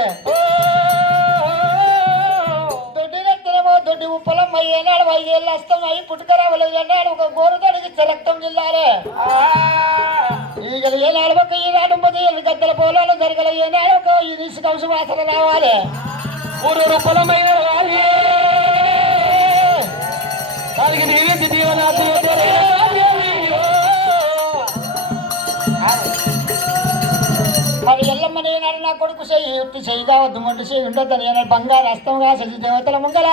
దొడ్డి నెత్తనేమో దొడ్డి ఉప్పలమ్మ ఏనాడు 5 ఏళ్ళు అస్తం అయి పుట్టుకరావలు ఏనాడు ఒక గోరు తడికి రక్తం జిల్లాలే ఈగలు ఏనాడు ఒక ఈనాడు 9 ఏళ్ళు గద్దల పొలాలు జరగల ఏనాడు ఒక ఇసుక వాసన రావాలి ఊరు పొలమైన నా కొడుకు చెయ్యి ఉత్తి చెయ్యి కావద్దు మొండి చెయ్యి ఉండొద్దని అన్నాడు. బంగారు హస్తంగా శశి దేవతల ముంగల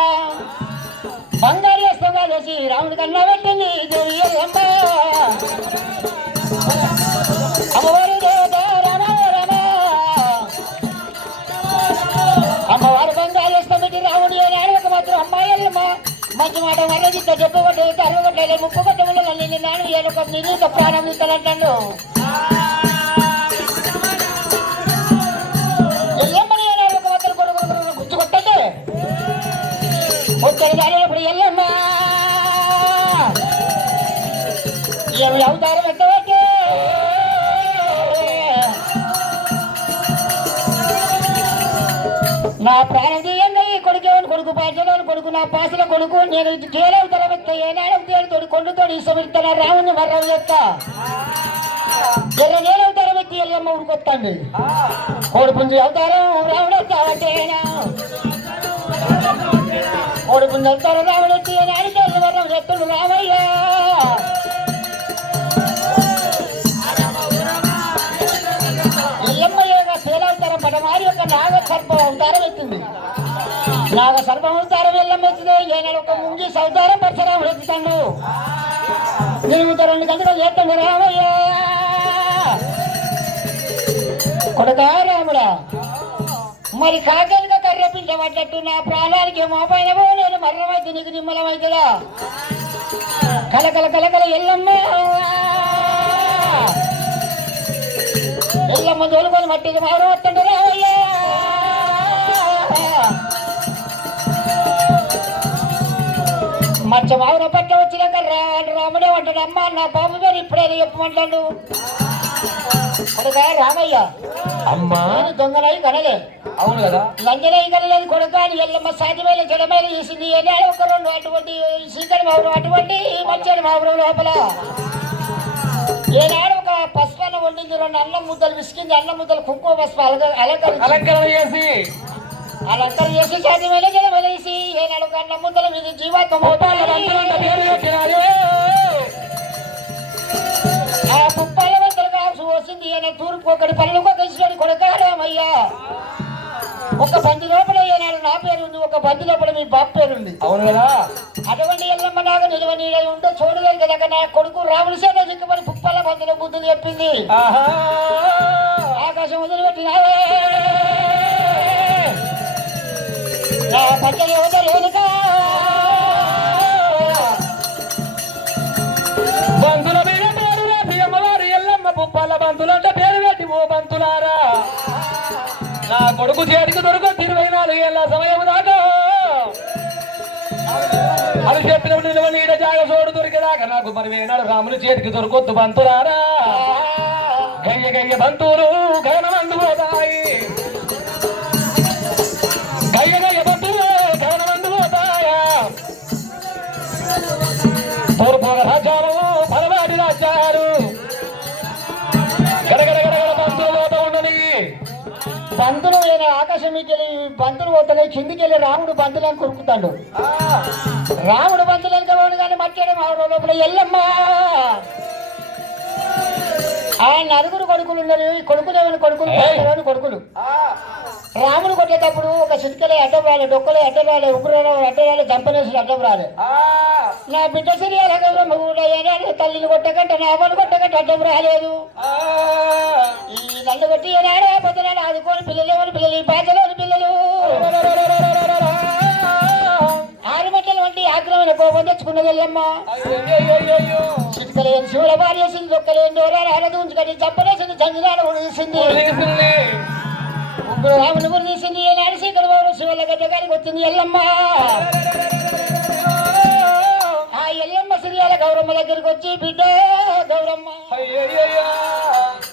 బంగారు హస్తంగా చేసి రాముడి కన్నా పెట్టింది దేవి ఎల్లమ్మ. అమ్మవారు దేవత రామ రామ అమ్మవారు బంగారు హస్తం పెట్టి రాముడి నాడవక మాత్రం అమ్మాయి ఎల్లమ్మ మంచి మాట మర్రదిద్ద చెప్పు కొట్టు అరవగొట్టలేదు ముప్పు కొట్టములు నిన్ను నాడు ఏలొక నిరీత ప్రాణం ఇస్తానంటాడు. గుర్తుకొట్టండి వచ్చాడు దాని ఇప్పుడు ఎల్లమ్మ ఏమి అవుతారు పెట్టబట్టి నా ప్రాణం తీయండి కొడుకేమని కొడుకు పాచలోని కొడుకు నా పాసల కొడుకు నేను ఇది కేవలం తరబెత్త ఏనాడు తేడుతోడు కొండుతోడు ఇష్టపెడతాను రాముని మర్రవు చెప్తా ఎర్ర నేల తరబెత్తి ఎల్లమ్మ ఊరుకొత్తండి కోడి పుంజు అవుతారు రాముడు వస్తావటేనా కోడి పుంజు అవుతారు రాముడు వచ్చి ఏనాడు తేలి మర్రవు చెప్తుడు రామయ్య. ఎల్లమ్మ యొక్క తేలవుతారం పడమారి యొక్క నాగ సర్పం అవతారం ఎత్తింది. నాగ సర్పం అవతారం ఎల్లమ్మ ఎత్తితే ఏనాడు ఒక ముంగి సౌతారం పరశురాముడు ఎత్తుతాడు. నిలుగుతా 2 గంటలు చేస్తాడు రామయ్య. కొడుకా రాముడా మరి కాకలుగా కర్రపించబడ్డట్టు నా ప్రాణానికి మోపైనవో నేను మరణమైతే నీకు నిమ్మలమైతుందా కలకల కలకల ఎల్లమ్మ ఎల్లమ్మ తోలుకొని మట్టికి మారు వస్తుంటే రావయ్యా. మచ్చ మావున పట్ట వచ్చినాక రాముడే అంటాడు. అమ్మ నా బాబు గారు ఇప్పుడే చెప్పమంటాడు. కొడుక రామయ్య అమ్మా దొంగనై కనలే అవును కదా లంజనై కనలేదు కొడుక అని ఎల్లమ్మ సాధ్యమైన జడమైన తీసింది. ఏనాడు ఒక 2 అటువంటి సీకడి మావురం అటువంటి మచ్చడి మావురం లోపల ఏనాడు ఒక పసుపన్న వండింది. 2 అన్నం ముద్దలు విసికింది. అన్నం ముద్దలు కుంకుమ పసుపు అలంకరణ చేసి సాధ్యమైన జడమైన తీసి ఏనాడు ఒక అన్నం ముద్దల మీద జీవాత్మ ఆ కుప్పాల వందలు కావాల్సి వస్తుంది అని తూర్పు ఒకటి పనులకు ఒక ఇసుడు కొడకాడమయ్యా. ఒక బంది లోపల ఏనాడు నా పేరుంది, ఒక బంది లోపల మీ బాబు పేరుంది. అవును కదా అటువంటి ఎల్లమ్మ నాకు నిలువ నీడ ఉంటే చూడలేదు కదా. నా కొడుకు రాముడి సేన చిక్కుమని కుప్పాల బందిలో బుద్ధులు చెప్పింది. ఆకాశం వదిలిపెట్టిన నా పంచలు వదలేనుక బంతుల మీద పేరు వేసి అమ్మవారు ఎల్లమ్మ పుప్పాల బంతులు అంటే పేరు పెట్టి ఓ బంతులారా నా కొడుకు చేతికి దొరుకు 24 ఏళ్ళ సమయం దాకా అది చెప్పినప్పుడు నిలువ నీడ జాగ చోడు దొరికేదాకా నాకు మరి వేనాడు రాముని చేతికి దొరకొద్దు బంతులారా. గయ్య గయ్య బంతులు గగనమందు పోతాయి, గయ్య గయ్య బంతులు గగనమందు పోతాయా. తూర్పు రాజ్యాలు పలవాడి రాజ్యాలు గడగడ గడగడ బంతులు పోతా ఉండని బంతులు ఆకాశం మీకెళ్ళి బంతులు పోతున్నాయి. కిందికి వెళ్ళి రాముడు బంతులను కొరుకుతాడు. రాముడు బంతులను కలవడు కానీ మట్టాడు మామిడి లోపల ఎల్లమ్మ ఆ 4 కొడుకులు ఉన్నారు. ఈ కొడుకులు ఏమైనా కొడుకులు కొడుకులు రాముడు కొట్టేటప్పుడు ఒక చిటికలే అడ్డం రాలే, డొక్కలే అడ్డం రాలే, ఉగ్గురాలు అడ్డం రాలే, జంపనేసి అడ్డం రాలే. నా బిడ్డ సిరియాల గౌరమ్మ కూడా ఏనాడు తల్లిని కొట్టకంటే నా అమ్మను కొట్టకంటే అడ్డం రాలేదు. ఈ నన్ను కొట్టి ఏనాడు పొద్దునాడు ఆదుకోని పిల్లలు ఎవరి పిల్లలు, ఈ బాధలోని పిల్లలు 6 మంటల వంటి ఆగ్రహమైన కోపం తెచ్చుకున్నది ఎల్లమ్మ. చిటికలేని శివుల భార్య వేసింది, దొక్కలేని దూరాలు ఆడది ఉంచుకొని జంపనేసింది, జంగిలాడ ఉడిసింది, ముగ్గురు రాముని గురి తీసింది. ఏనాడు సీకర బాబు శివుల గడ్డ గారికి వచ్చింది ఎల్లమ్మ. ఆ ఎల్లమ్మ సిరియాల గౌరమ్మ దగ్గరికి వచ్చి బిడ్డ గౌరమ్మ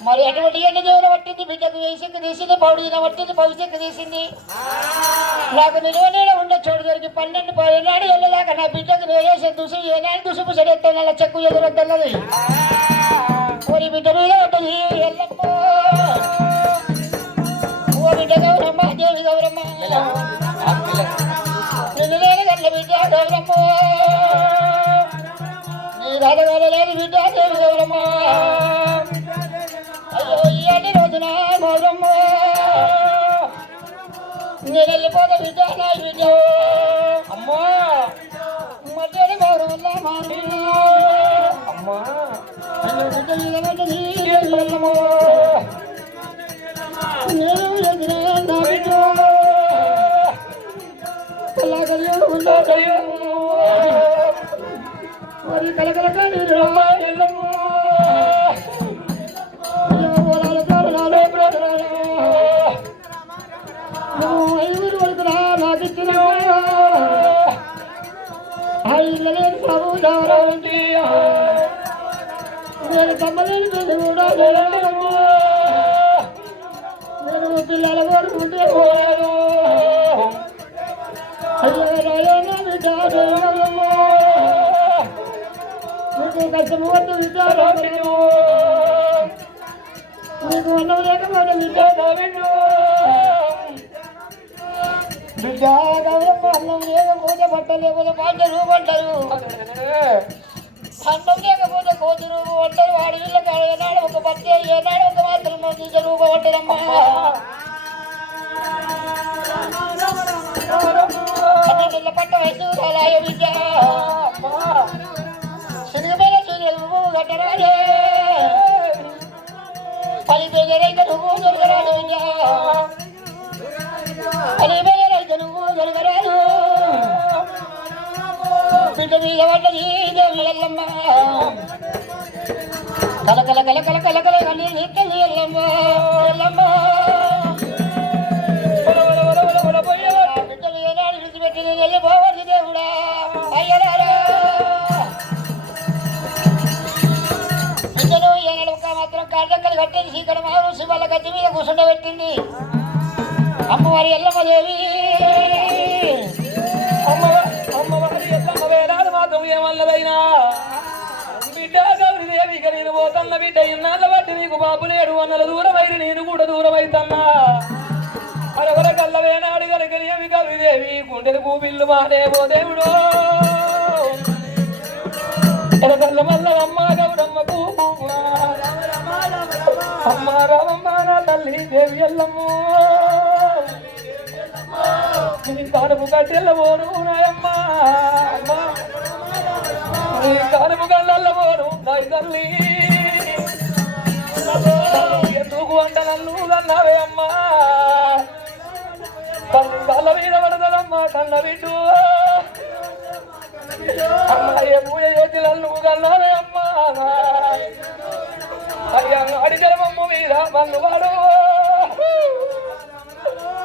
మరి అటువంటి ఎండ దేవులు పట్టింది. బిడ్డకు వేసిక్కు తీసింది, పౌడిన పట్టింది, పవిసెక్కు తీసింది. నాకు నిలువ నీడ ఉండే చోటు దొరికి 12 ఏనాడు వెళ్ళలేక నా బిడ్డకు నేరేసే దుసు ఏనాడు దుసుపు సడెత్తాను అలా చెక్కు ఎదురొద్దన్నది. మరి బిడ్డ మీద ఉంటుంది ఎల్లమ్మ. ఓ బిడ్డ గౌరమ్మ, దేవి గౌరమ్మ, నిన్ను నేను గట్ల బిడ్డ గౌరమ్మ, నీ రాజగాల లేని బిడ్డ దేవి గౌరమ్మ. అయ్యో ఈ అన్ని రోజున గౌరమ్మ నేను వెళ్ళిపోతా బిడ్డ నా బిడ్డ అమ్మా మధ్యాహ్నం బాగా మారు అమ్మా బిడ్డ మీద పడ్డది నేను ఎదురా నా బిడ్డ కళాకర్యాలు ఉన్నా మరి కలకలగా నేను ఐదుగురు వరకురా నాకు ఇచ్చిన ఐదులేని ప్రభుత్వం నేను తమ్మలేని పెళ్లి కూడా నేను పిల్లల కోరుకుంటే పోయాను అయ్యో రాయన బిడ్డ నీకు కష్టం వద్దు బిడ్డ నీకు అన్నం లేకపోతే బిడ్డ బిడ్డ అన్నం లేకపోతే బట్టలు లేకపోతే పాట రూపంటారు అన్నం లేకపోతే కోతి రూపం అంటారు వాడి వీళ్ళకి ఏనాడు ఒక బట్ట ఏనాడు ఒక మాత్రం తీసే రూపం అంటారమ్మా పట్ట వయసు అలాగే బిడ్డ సినిగమైన నువ్వు కట్టరాడే 10 పేజీలైతే నువ్వు దొరకరాదు బిడ్డ 10 పేజీలైతే నువ్వు దొరకరాదు బిడ్డ మీద పడ్డది దేవి ఎల్లమ్మ కలకల కలకల కలకల కానీ నిత్యం ఎల్లమ్మ ఎల్లమ్మ బిడ్డ మీద విడిచిపెట్టి నేను వెళ్ళిపోవాలి దేవుడా అయ్యరారా బిడ్డను ఏనాడు ఒక మాత్రం కార్యక్కలు కట్టేసి ఇక్కడ మారు శివాళ్ళ గట్టి మీద కూర్చుండబెట్టింది అమ్మవారి ఎల్లమ్మ దేవి అమ్మవారి ఎల్లమ్మ వేలాది మాత్రం ఏమన్నదైనా బిడ్డ గౌరీదేవి ఇక నేను పోతన్న బిడ్డ ఇన్నాళ్ళ బట్టి నీకు బాబు లేడు అన్నల దూరమైరు నేను కూడా దూరమైతన్నా అరవర కళ్ళ వేనాడు కనుక ఏమి గౌరీదేవి గుండెలు కూపిల్లు మానేమో దేవుడు ఎరకల్ల మల్ల అమ్మ గౌరమ్మకు అమ్మ రామమ్మ నా తల్లి దేవి ఎల్లమ్మ నీ కానుపు కట్టెళ్ళబోను నాయమ్మ నీ కానుపు కళ్ళల్లబోను నాయి తల్లి ఎందుకు అంట నన్ను కన్నావే అమ్మా తల్లి కళ్ళ మీద పడదమ్మా కన్న బిడ్డు అమ్మా ఏ పూజ చేసి నన్ను కన్నావే అమ్మా అయ్యా అడిగరమమ్మ మీద మన్నువాడు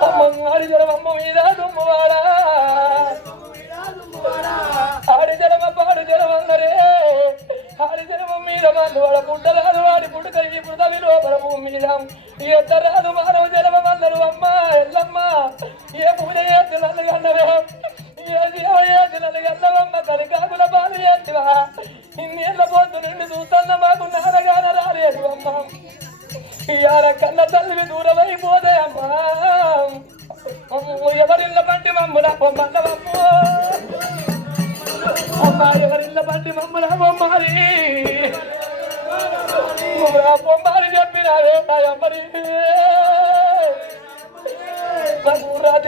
అమ్మగారి జరమమ్మ మీద దుమ్మవాడా ఆడి జరమ పాడు జరమన్నరే ఆడి జరమ మీద మందు వాడ పుట్టరాదు వాడి పుట్టుక ఈ పృథవి లోపల భూమి మీద ఎద్దరాదు మానవ జరమన్నారు అమ్మ ఎల్లమ్మ ఏ పూజ చేసి నన్ను కన్నవే ఏ జీవ చేసి నన్ను కన్నవమ్మ కలికాకుల బాధ చేసివా ఇన్నేళ్ళ పొద్దు నుండి చూస్తున్న మాకు నాన్నగాన రాలేదు అమ్మ ఇయాల కన్న తల్లివి దూరమైపోతే అమ్మా ఎవరిళ్ళ పంటి మమ్మల బొమ్మల్లవమ్మ అమ్మ ఎవరిళ్ళ పంటి మమ్మల బొమ్మాలి బొమ్మాలి చెప్పినారే నాయమ్మరి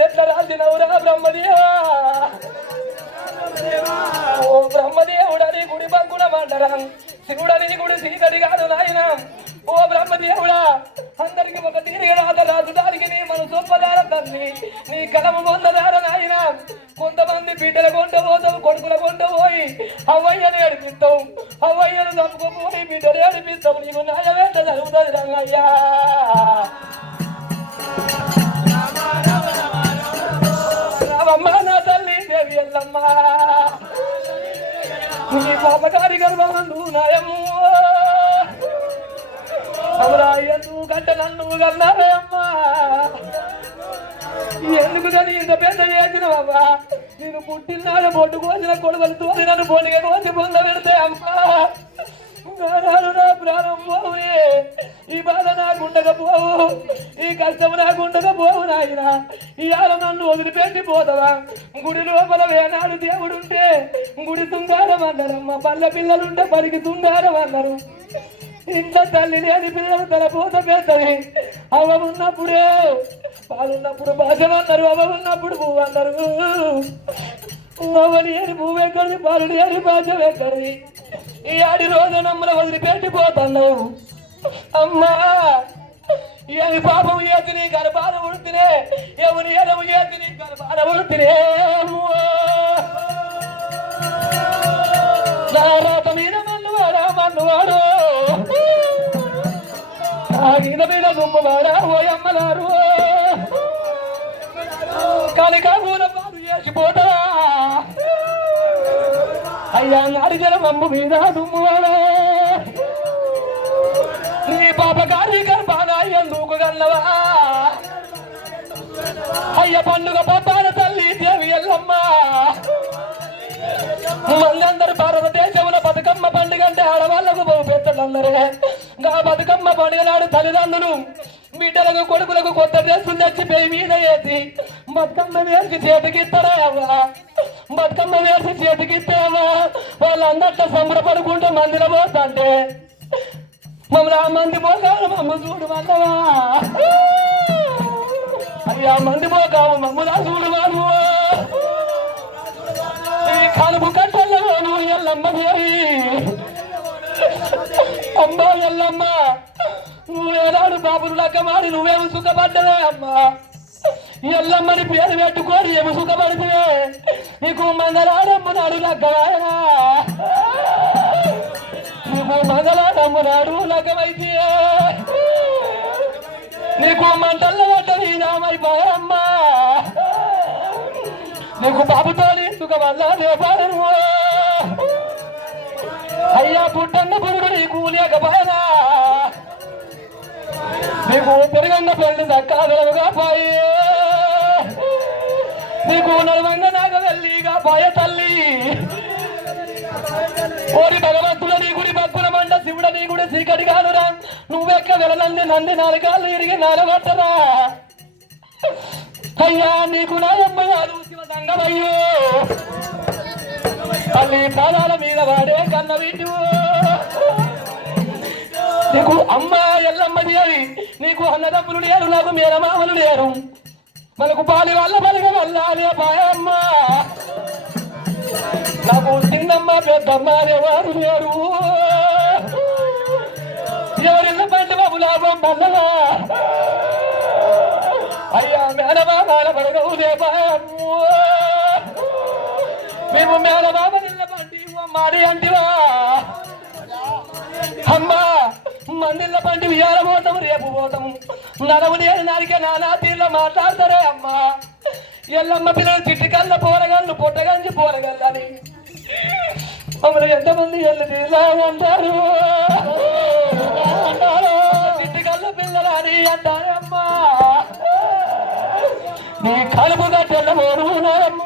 ఎట్ల రాసినవురా బ్రహ్మదేవా ఓ బ్రహ్మదేవుడని గుడి బంకున మండరం శివుడని గుడి సీకటి కాదు నాయన ఓ బ్రహ్మదేవుడా అందరికి ఒక తీరిగా రాజు దానికి నీ మన సొప్పదార తల్లి నీ కలము పొందదార నాయన కొంతమంది బిడ్డల కొంట పోతావు కొడుకుల కొంట పోయి అవ్వయ్యను ఏడిపిస్తావు అవ్వయ్యను తప్పుకోపోయి బిడ్డలు ఏడిపిస్తావు నీకు న్యాయమేంట జరుగుతుంది రంగయ్యా రామమ్మ నా తల్లి దేవి ఎల్లమ్మ నీ పాపకారి గర్భమందు నాయమ్మ అవురా ఎందుకు గంట నన్ను కన్నారే అమ్మా ఎందుకు కానీ ఇంత పెద్ద చేసినవమ్మా నేను పుట్టినాడు బొట్టు కోసిన కొడుకులు తోడి నన్ను బొట్టుగా కోసి పొంద పెడితే అమ్మా నా ప్రాణం పోవే ఈ బాధ నాకుండకపోవు ఈ కష్టం నాకుండకపోవు నాయన ఇవాళ నన్ను వదిలిపెట్టి పోతావా గుడి లోపల వేనాడు దేవుడుంటే గుడి తుంగారం అన్నారమ్మ పల్లె పిల్లలుంటే పరికి తుంగారం అన్నారు ఇంట్లో తల్లి లేని పిల్లలు తన పూత పెద్దవి అవ్వ ఉన్నప్పుడే పాలున్నప్పుడు భాషం అన్నారు, అవ్వ ఉన్నప్పుడు పువ్వు అన్నారు. అవ్వని అని పువ్వు ఎక్కడిది, పాలుని అని భాషం ఎక్కడిది? ఈ ఆడి రోజు నమ్మల వదిలిపెట్టిపోతున్నావు అమ్మా. ఏది పాపం ఏది నీ గర్భాన ఉడితినే, ఎవరి ఎడము ఏది నీ గర్భాన ఉడితినే. నా రాత మీద మన్నువాడా మన్నువాడు, నా గీత మీద గుమ్మవాడా ఓయమ్మలారు. కనకామూల పాలు చేసిపోతావా అయ్యా, నాడిగల మమ్ము మీద దుమ్మువాడా. నీ పాప కార్యకర్ బాగా ఎందుకు గల్లవా అయ్య, పండుగ పప్పాల తల్లి దేవి ఎల్లమ్మ. మళ్ళందరూ భారతదేశంలో బతుకమ్మ పండుగ అంటే ఆడవాళ్లకు బహు పెద్దలందరే. గా బతుకమ్మ పండుగ నాడు తల్లిదండ్రులు బిడ్డలకు కొడుకులకు కొత్త డ్రెస్సులు తెచ్చి పెయి మీద వేసి బతుకమ్మ వేసి చేతికిస్తారా అవ్వా. బతుకమ్మ వేసి చేతికిస్తావా, వాళ్ళందరితో సంబరపడుకుంటూ మందిలో పోతుంటే మమ్మల్ని ఆ మంది పోగాను మమ్మ చూడు వల్లవా అయ్యా. మంది పోగావు మమ్మల్ని చూడు వాళ్ళు కలుపు కట్టల్లో నువ్వు ఎల్లమ్మ దేవి. అమ్మా ఎల్లమ్మ, నువ్వేనాడు బాబులు లెక్కమాడి నువ్వేమి సుఖపడ్డవే అమ్మా. ఎల్లమ్మని పేరు పెట్టుకొని ఏమి సుఖపడితే నీకు మంగళాడమ్మ నాడు లెక్కవాయనా, నీకు మంగళాడమ్మ నాడు లెక్కమైతే నీకు మంటల్లో పట్టది నామైపోయమ్మా. నీకు బాబుతో సుఖమల్లా లేపాను అయ్యా. పుట్టన్న పురుడు నీకు లేకపోయినా నీకు పెరుగన్న పెళ్లి దక్కాలుగా పోయి, నీకు నడవంగ నాగ వెళ్ళిగా పోయ తల్లి. ఓరి భగవంతుడు నీ గుడి భక్తుల మండ శివుడ నీ గుడి చీకటి కానురా. నువ్వెక్క వెళ్ళనంది నంది నాలుగాళ్ళు ఇరిగి నాలగొట్టరా అయ్యా. నీకు నాయమ్మ కాదు శివ సంగమయ్యో, తల్లి పాదాల మీద వాడే కన్న వీడు. నీకు అమ్మ ఎల్లమ్మ దేవి, నీకు అన్నదమ్ములు లేరు, నాకు మేనమామలు లేరు, మనకు పాలి వాళ్ళ పలిగ వల్లాలే పాయమ్మ. నాకు చిన్నమ్మ పెద్దమ్మ అనేవారు లేరు, ఎవరిల్ల పంట బాబు లాభం వల్లవా అయ్యా. మేనమామాల పడగవు లేపాయమ్మ, మేము మేనమామ నిన్న పంటి మారి అంటివా అమ్మా. మందిళ్ళ పంటి ఇవాళ పోతాము రేపు పోతాము, నరవు నేను నరికే నానా తీర్లో మాట్లాడతారే అమ్మా. ఎల్లమ్మ పిల్లలు చిట్టికల్ల పోరగళ్ళు పుట్టగంచి పోరగల్లని మమ్మల్ని ఎంతమంది ఎల్లు తీర్లా అంటారు, చిట్టికల్ల పిల్లలని అంటారమ్మా. నీ కలుపు గట్టెళ్ళమోను నాయమ్మ.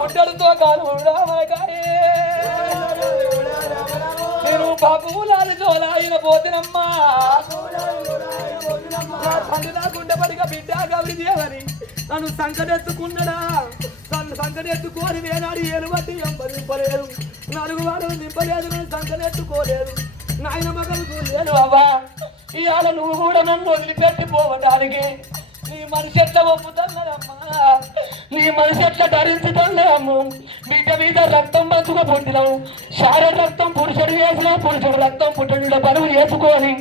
పుట్టడితో కాలు నేను బాబులాలు జోలాయిన పోతినమ్మా. పండుగ గుండెపడిగా బిడ్డ గౌరి దేవని నన్ను సంకటెత్తుకున్నడా, తను సంకటెత్తుకోని వేనాడు ఏలుబట్టి ఎంపదింపలేదు, నలుగు వాడు నింపలేదు, నేను సంకటెత్తుకోలేదు, నాయన మగలు చూడలేదు అవ్వా. ఇవాళ నువ్వు కూడా నన్ను వదిలిపెట్టిపోవడానికి నీ మనిషి ఎట్లా ఒప్పుతున్నదమ్మా, నీ మనిషి ఎట్లా ధరించుతుందమ్ము. బిడ్డ మీద రక్తం మంచుగా పుట్టినావు, శారీర రక్తం పురుషుడు వేసినావు, పురుషుడు రక్తం పుట్టుడు బరువు వేసుకొని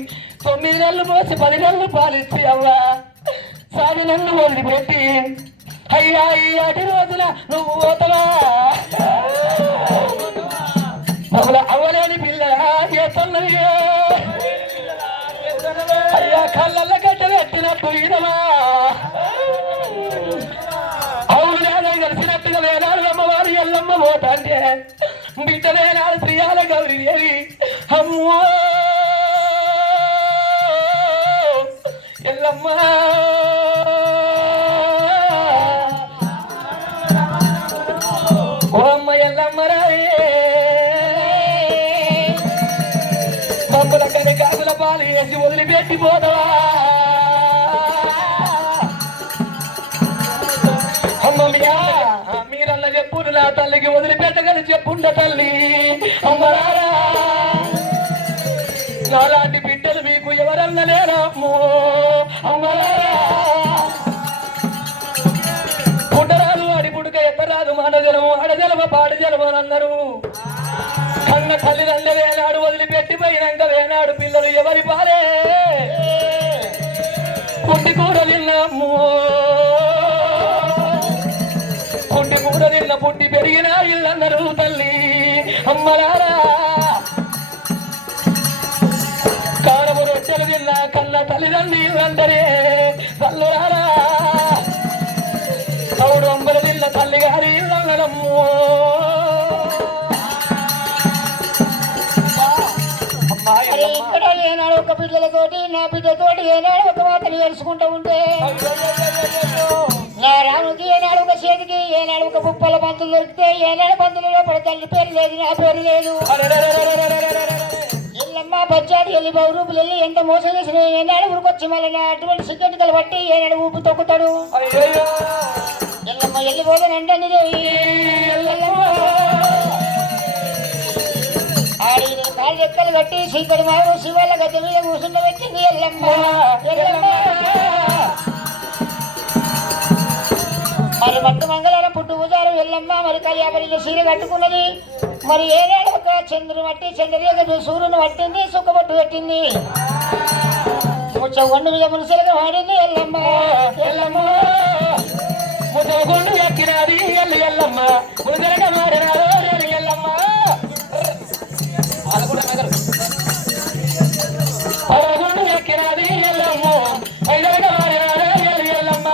9 నెలలు మోసి 10 నెలలు పాలిచ్చి అవ్వా సాగి నన్ను వదిలిపెట్టి అయ్యా ఈ అటి రోజున నువ్వు పోతవా. మమ్మల్ని అవ్వలేని పిల్ల ఎత్తన్నది అయ్యా, కళ్ళల్లో గడ్డ పెట్టినట్టు ఇదమా. అవును లేదా కలిసినట్టుగా వేలాడు అమ్మవారు ఎల్లమ్మ పోతాంటే బిడ్డ వేలాడు శ్రీయాల గౌరీ దేవి అమ్మో ఎల్లమ్మ. ఓ అమ్మ ఎల్లమ్మ రాయే మమ్మల కని కాకుల పాలు వేసి వదిలిపెట్టి పోదవా. తల్లిగా మీరల్ల చెప్పును నా తల్లికి వదిలిపెట్టగలి చెప్పుండ తల్లి అమ్మలారా అలాంటి బిడ్డలు మీకు ఎవరన్నా లేరమ్మో అమ్మలారా పుట్టరాదు అడి పుడుక ఎత్తరాదు మానజలము అడజలమ పాడజలము అని అన్నారు కన్న తల్లిదండ్రులు వేనాడు వదిలిపెట్టి పోయినాక వేనాడు పిల్లలు ఎవరి పాలే పుట్టి కూర తిన్నాము పుట్టి కూర తిన్న పుట్టి పెరిగిన ఇల్లన్నారు తల్లి అమ్మలారా కారము రొట్టెలు తిన్న కన్న తల్లిదండ్రులు అందరే తల్లురారా తౌడు అంబలు తిన్న తల్లి గారి ఇల్లన్నరమ్ము ఇక్కడ ఏనాడు ఒక బిడ్డలతోటి నా బిడ్డతోటి ఏనాడు ఒక మాతను ఏడుచుకుంటూ ఉంటే నా రాముడికి ఏనాడు ఒక చేతికి ఏనాడు ఒక కుప్పల బంతులు దొరికితే ఏనాడు బంతులలో పడి తల్లి పేరు లేదు నా పేరు లేదు ఎల్లమ్మ బచ్చాడు వెళ్ళి బౌరూపులు వెళ్ళి ఎంత మోసం చేసిన ఏనాడు ఊరికొచ్చి మళ్ళీ నా అటువంటి సిగ్గెంటికలు బట్టి ఏనాడు ఊపు తొక్కుతాడు ఎల్లమ్మ వెళ్ళిపోతానంటే ఆడి కాళ్ళు రెక్కలు కట్టి చీకటి మారు శివాల గద్దె మీద కూర్చుండ పెట్టింది ఎల్లమ్మ మరి మట్టు మంగళారం పుట్టు పూజారు ఎల్లమ్మ మరి కళ్యాపల్లి సీర కట్టుకున్నది మరి ఏనాడు ఒక చంద్రుని మట్టి చంద్రరేఖ సూర్యుని పట్టింది సుక్కబట్టు పెట్టింది ముచ్చగొండు మీద మునుసలుగా వాడింది ఎల్లమ్మ ఎల్లమ్మ ముచ్చగొండు ఎక్కినది ఎల్లమ్మ ముసలుగా మారినారు ఎల్లమ్మ పరగుండు ఎక్కినది ఎల్లమ్మ ఐదరగా మారినారు ఎల్లమ్మ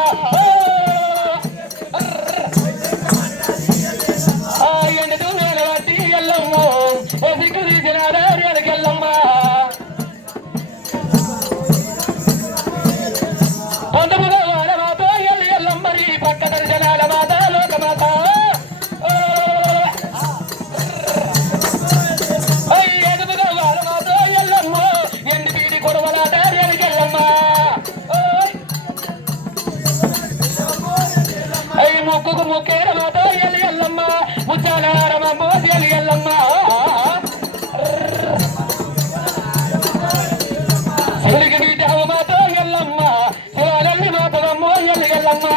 ఎండు వేల బట్టి ఎల్లమ్మ సిగ్గు తీసినారు ఎల్లమ్మ పంతొమ్మిదో వాడ మాత ఎల్లమ్మరి పక్క దర్శనాల మాత లోకమాత ముక్కుకు ముక్కేర మాతో ఎల్లమ్మ ముచ్చాలమ్మ ఎల్లమ్మ శివుడికి నీటావు మాతో ఎల్లమ్మ శివాలల్లి మాతమ్మ ఎల్లమ్మ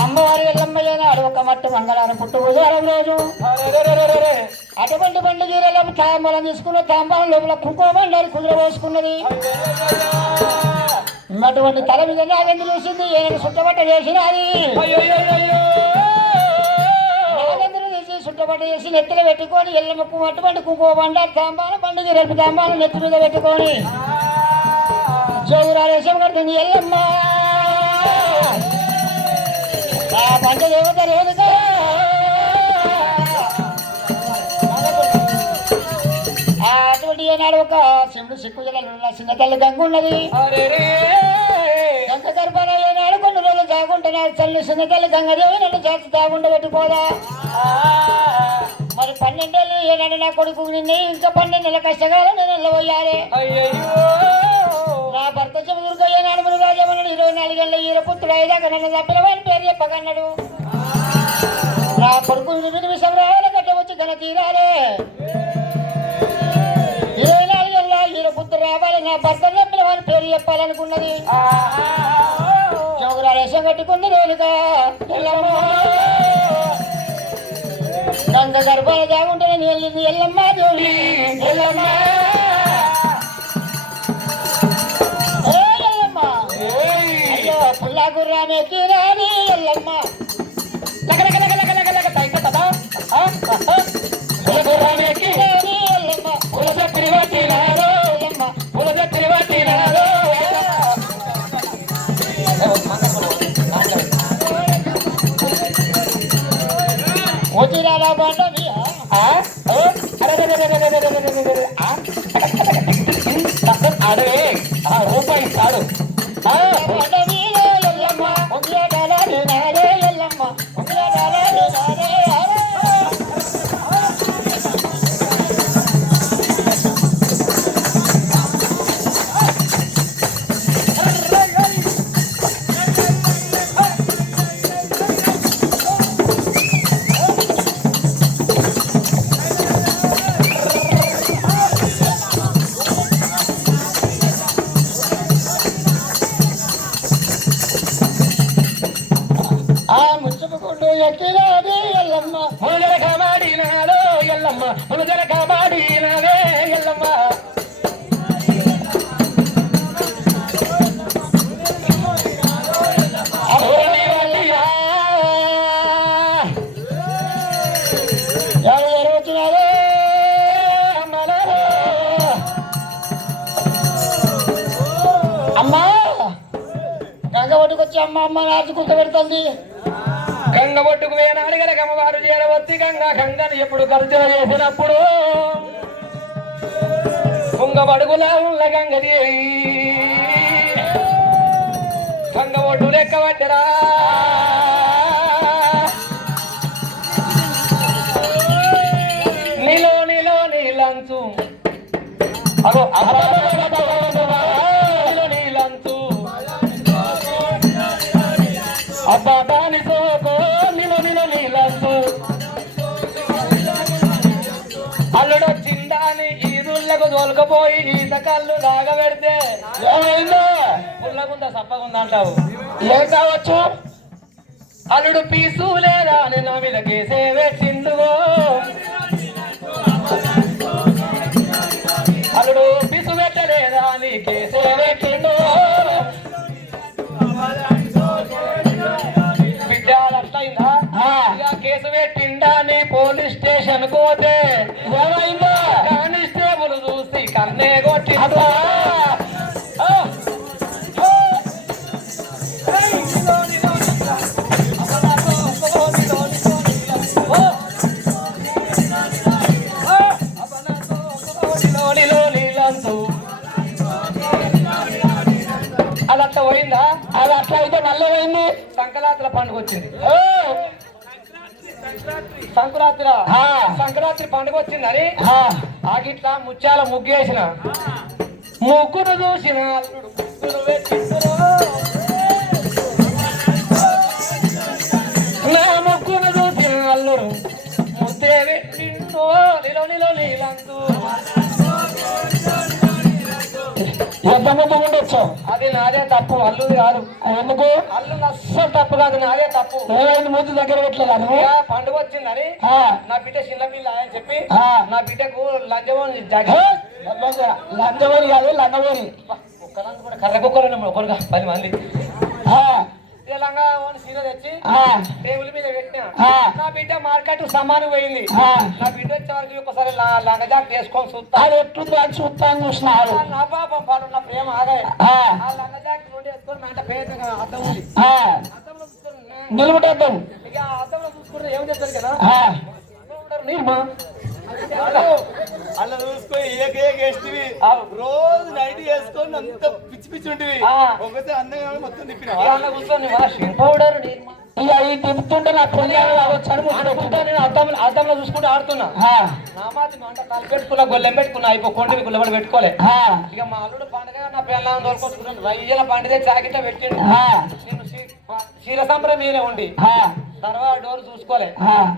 అమ్మవారి ఎల్లమ్మ ఏనాడు ఒక మట్టు మంగళవారం పుట్టు పూజారం రోజు అటువంటి బండి గీరలో తాంబలం తీసుకున్న తాంబలం లోపల కుంకుమ బండారు కుదుర పోసుకున్నది అటువంటి తల మీద నాగంది చూసింది ఏనాడు సుట్టబట్ట చేసినది నాగందులు తీసి సుట్టబట్ట చేసి నెత్తిలో పెట్టుకొని ఎల్లమ్మకు అటువంటి కుంకుమ బండారు తాంబాలం బండి గీరపు తాంబాలం నెత్తి మీద పెట్టుకొని జోగురాలేశం కడుతుంది ఎల్లమ్మ ఆ పంట దేవత రేణుక అటువంటి ఏనాడు ఒక శివుడు సిక్కు జిల్లాలో చిన్న తల్లి గంగ ఉన్నది గంగ గర్భాల ఏనాడు కొన్ని రోజులు తాగుంటున్నా తల్లి చిన్న తల్లి గంగదేవి నన్ను చేతి తాగుండ పెట్టుకోదా మరి 12 ఏళ్ళు ఏనాడు నా కొడుకు నిన్ను ఇంకా 12 నెలల కష్టకాలం నేను వెళ్ళబోయాలి నా భర్త చెబుదురుగా ఏనాడు మన రాజమన్నాడు 24 ఏళ్ళ ఈరపుత్రుడు అయ్యాక నన్ను తప్పిన వారి పేరు చెప్పకన్నాడు నా కొడుకు విషం రావాలి గట్ట వచ్చి ఘన తీరాలి 24 ఏళ్ళ ఈరపుత్రుడు రావాలి నా భర్త తప్పిన వారి పేరు చెప్పాలనుకున్నది జోగురాలేశం కట్టుకుంది రేణుక గంగ గర్భాలు దాగుంటే నేను వెళ్ళింది ఎల్లమ్మ దేవుడి ఎల్లమ్మ అయ్యో పుల్లా గుర్రామే తీరాలి ఎల్లమ్మ గుర్రామే తీరాలి ఎల్లమ్మ పులస తిరువట్టినాడు ఎల్లమ్మ పులస తిరువట్టినాడు వచ్చిరాల బండవి అడే రూపాయి ఇస్తాడు బండవి ఎల్లమ్మ ఉంగియాడాలే నాడే ఎల్లమ్మ ఉంగియాడాలే నాడే ఎల్లమ్మ మునుగల కమాడినాలో ఎల్లమ్మ మునుగల కమాడినావే ఎల్లమ్మ వచ్చినారు అమ్మా గంగ ఒడ్డుకొచ్చి అమ్మ నాచి కుక్క పెడుతుంది. గంగ ఒడ్డుకు వేనాడు గల గమ్మవారు చేరవచ్చి గంగని ఎప్పుడు ఖర్చు చేసినప్పుడు కుంగబడుగులా ఉన్న గంగదేవి గంగ ఒడ్డు లెక్క పట్టరా నీలంచు అగో నీలంచు అబ్బా దాని సోకో నీలంచు అల్లుడు చిందాని ఈదుళ్లకు తోలుకపోయి ఈత కళ్ళు లాగబెడితే ఏమైందో పుల్లగుందా సప్పగుందా అంటావు ఏం కావచ్చు అల్లుడు పీసు లేదా అని నా మీద కేసే పెట్టిండుగో అల్లుడు పీసు పెట్టలేదా అని కేసే పెట్టిండు బిడ్డాలట్లయిందా కేసు పెట్టిండా అని పోలీస్ స్టేషన్ పోతే ఏమైందో కానిస్టేబుల్ చూసి కన్నే కొట్టి అది అట్లా పోయిందా అది అట్లా అయితే మళ్ళీ పోయింది. సంక్రాంతిల పండుగ వచ్చింది సంక్రాంతి పండుగ వచ్చిందని ఆగిట్లా ముత్యాల ముగ్గేసిన ముగ్గురు చూసిన నా ముగ్గురు చూసిన అల్లుడు ముద్దే పెట్టిందో నీలందు ఎంత ముందు ఉండొచ్చు. అది నాదే తప్పు అల్లుది కాదు. ఎందుకు అల్లు అస్సలు తప్పు కాదు నాదే తప్పు. ఏమైంది ముందు దగ్గర పెట్టలేదు పండుగ వచ్చిందని నా బిడ్డ చిన్న పిల్ల అని చెప్పి నా బిడ్డకు లంచమని లంచమని కాదు లంగమని ఒక్కరంతా కూడా కర్ర కుక్కలు ఒకరుగా 10 మంది తెలంగా సీర తెచ్చి టేబుల్ మీద పెట్టినా నా బిడ్డ మార్కెట్ సమానం పోయింది. నా బిడ్డ వచ్చే వరకు ఒకసారి లంగజాక్ వేసుకొని చూస్తా అది ఎట్లుంది అని చూస్తాను చూసినారు. నా పాపం పాలు నా ప్రేమ ఆగాయి ఆ లంగజాక్ నుండి వేసుకొని మంట పేద అర్థం ఉంది అర్థంలో చూసుకొని నిలబడద్దాం ఇక అర్థంలో చూసుకుంటే ఏం చేస్తారు కదా అలా చూసుకొని ఏకేస్టివి రోజు నైట్ వేసుకొని అంత పిచ్చి పిచ్చి ఉంటివి ఒకసారి అందంగా మొత్తం తిప్పిన కూర్చొని పౌడర్ ఇక ఈ తిప్పుతుంటే నా నేను అద్దంలో చూసుకుంటూ ఆడుతున్నా నా మాది మంట కాలు పెట్టుకున్నా గొల్లెం పెట్టుకున్నా అయిపో కొండవి గుల్లబడి పెట్టుకోలే ఇక మా అల్లుడు పండుగ నా పిల్లలు దొరకొచ్చుకున్నాను రయ్యల పండుగ చాకిట పెట్టిండు నేను చీర సంబరం మీరే ఉండి తర్వాత డోర్ చూసుకోలే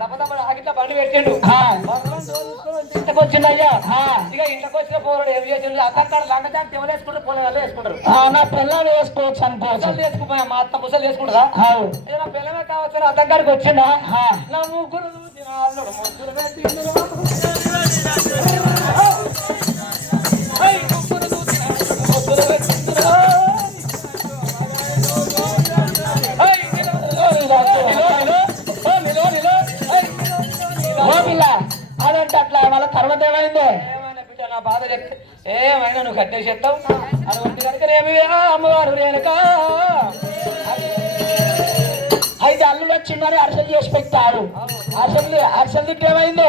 తప్ప ఆగిట్లా బండి పెట్టిండు ఇంటికి వచ్చిండు అయ్యా ఇక ఇంట్లోకి వచ్చిన పోరాడు ఏం చేసిండు అక్కడ లంగజాకి ఎవరు వేసుకుంటారు పోలే వాళ్ళు వేసుకుంటారు నా పిల్లలు వేసుకోవచ్చు ముసలు వేసుకుపోయా మా అత్త ముసలు వేసుకుంటుందా నా పిల్లమే కావచ్చు అద్దం కాడికి వచ్చిందా నా ముగ్గురు ముగ్గురు పెట్టిండు అదంటే అట్లా వాళ్ళ తర్వాత ఏమైంది ఏమైనా బిడ్డ నా బాధ చెప్తే ఏమైనా నువ్వు కట్టేసేస్తావు అది ఒంటి కనుక ఏమి అమ్మవారు రేణుక అయితే అల్లుడు వచ్చిందని అర్చన చేసి పెట్టారు. అర్చన తింటే ఏమైంది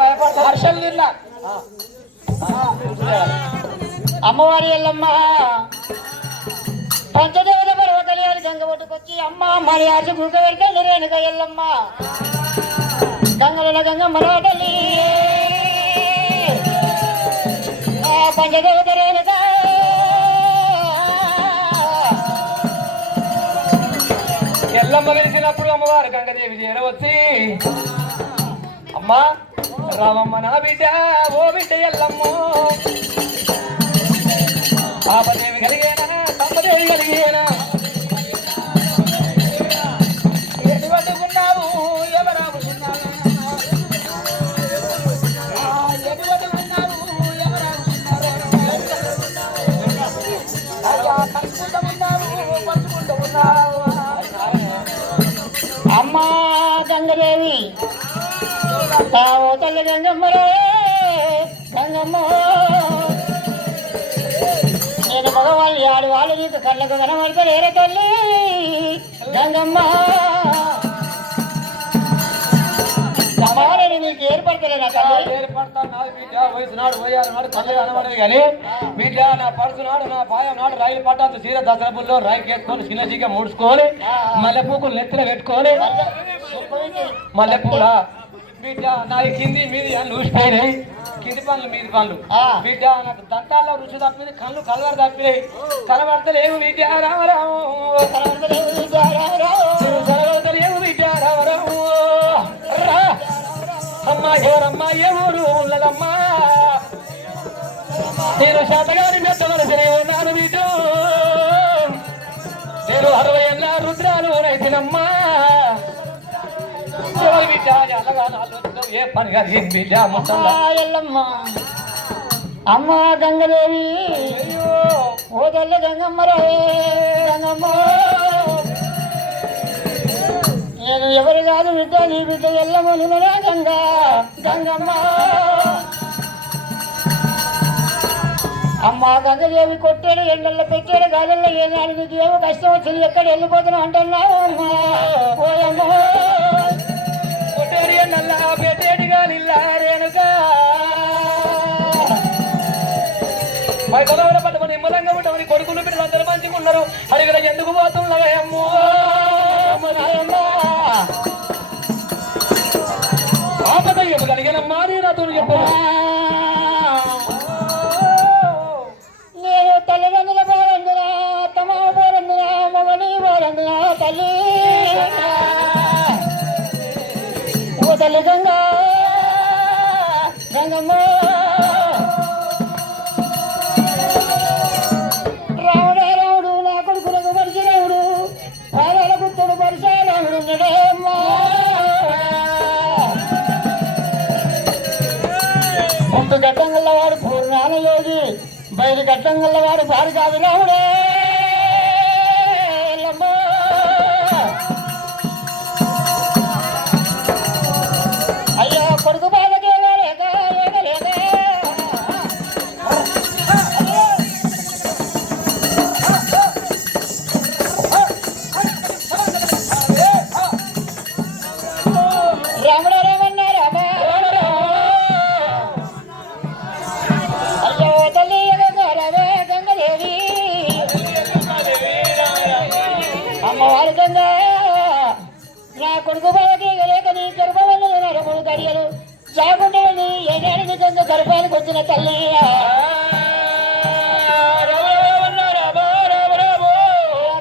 భయపడతా అర్చన తిన్నా అమ్మవారి ఎల్లమ్మ పంచదేవత పర్వతలేని గంగ ఒడ్డుకొచ్చి అమ్మ మరి ఆశ గుంక పెడితే రేణుక ఎల్లమ్మ గంగల గంగమ్మ తల్లి పంచదేవత రేణుక ఎల్లమ్మ వెలిసినప్పుడు అమ్మవారు గంగదేవి చేరవచ్చి అమ్మా రామమ్మ నా బిడ్డ ఓ బిడ్డ ఎల్లమ్మ పాపదేవి కలిగేనా తమ్మదేవి కలిగేనా ఎటు పట్టుకున్నావు గంగదేవి తావో తల్లి గంగమ్మరే గంగమ్మ నేను మగవాళ్ళు ఆడు వాళ్ళు నీకు కళ్ళకు కనబడతారు తల్లి గంగమ్మ సమాలని నీకు ఏర్పడతలేనా తల్లి ఏర్పడతాను నాడు బిడ్డ వయసు నాడు పోయారు నాడు కళ్ళు కనబడేది కానీ బిడ్డ నా పడుసు నాడు నా పాయం నాడు రైలు పట్టాల్సి సీర దసరపుల్లో రైలు కేసుకొని చిన్న చీక ముడుచుకొని మల్లెపూకులు నెత్తిన పెట్టుకొని మల్లెపూల బిడ్డ నా కింది మీది అని ఊసిపోయినాయి కింది పనులు మీది పనులు బిడ్డ నాకు దంతాల్లో రుచి తప్పింది కళ్ళు కలవరు తప్పినాయి కనబడతలేవు బిడ్డ రామరాము కనబడతలేవు బిడ్డ రామరాము అమ్మా ఎవరమ్మా ఏ ఊరు ఉన్నదమ్మా నేను శాతగారి మెత్తవలసనే ఉన్నాను బిడ్డ నేను 60 ఏళ్ళ రుద్రాలు రైతులమ్మా బిడ్డ అలాగా నాలుగు ఏ పని కాదు బిడ్డ ఎల్లమ్మ అమ్మ గంగదేవి ఓ తల్లి గంగమ్మరే గంగమ్మ నేను ఎవరు కాదు బిడ్డ నీ బిడ్డ ఎల్లమ్మలునరా గంగా గంగమ్మ అమ్మ గంగదేవి కొట్టాడు ఎండల్లో పెట్టాడు గాలిల్లో ఏనాడు నీకు ఏమో కష్టం వచ్చింది ఎక్కడ వెళ్ళిపోతున్నావు అంటున్నావు అమ్మా ఓయమ్మో కొట్టేడి ఎండల్లా పెట్టేడి గాలిల్లా రేణుగా బయట పట్టమని నిమ్మలంగా ఉండమని కొడుకులు బిడ్డలు అందరూ మంచిగా ఉన్నారు అడిగిన ఎందుకు పోతున్నాయమ్మో ఆపద కలిగిన మారి నాతో చెప్పు నేను తల్లిదండ్రుల పోరందునా తమ పోరందునా మగని పోరందునా తల్లి ఓ తల్లి గంగా గంగమ్మ రాముడే రాముడు నా కొడుకులకు పరిశరాముడు పాదాల పుత్రుడు పరిశరాముడు ఉన్నాడేమ్మా ముందు గడ్డంగల్ల వాడు పూర్ణాన యోగి బయలు గడ్డంగల్ల వాడు భారీ కాదు రాముడే అయ్యో కొడుకు బాధకి ఏగలేక రాముడా రామన్న రామ అయ్యో తల్లి గంగారవే గంగదేవి అమ్మవారి గంగా నా కొడుకు బాధకి లేక నీ గర్భవల్ల రముడు గడియలు జాగుండవని ఏడాడిని గంగ గర్భానికి వచ్చిన తల్లి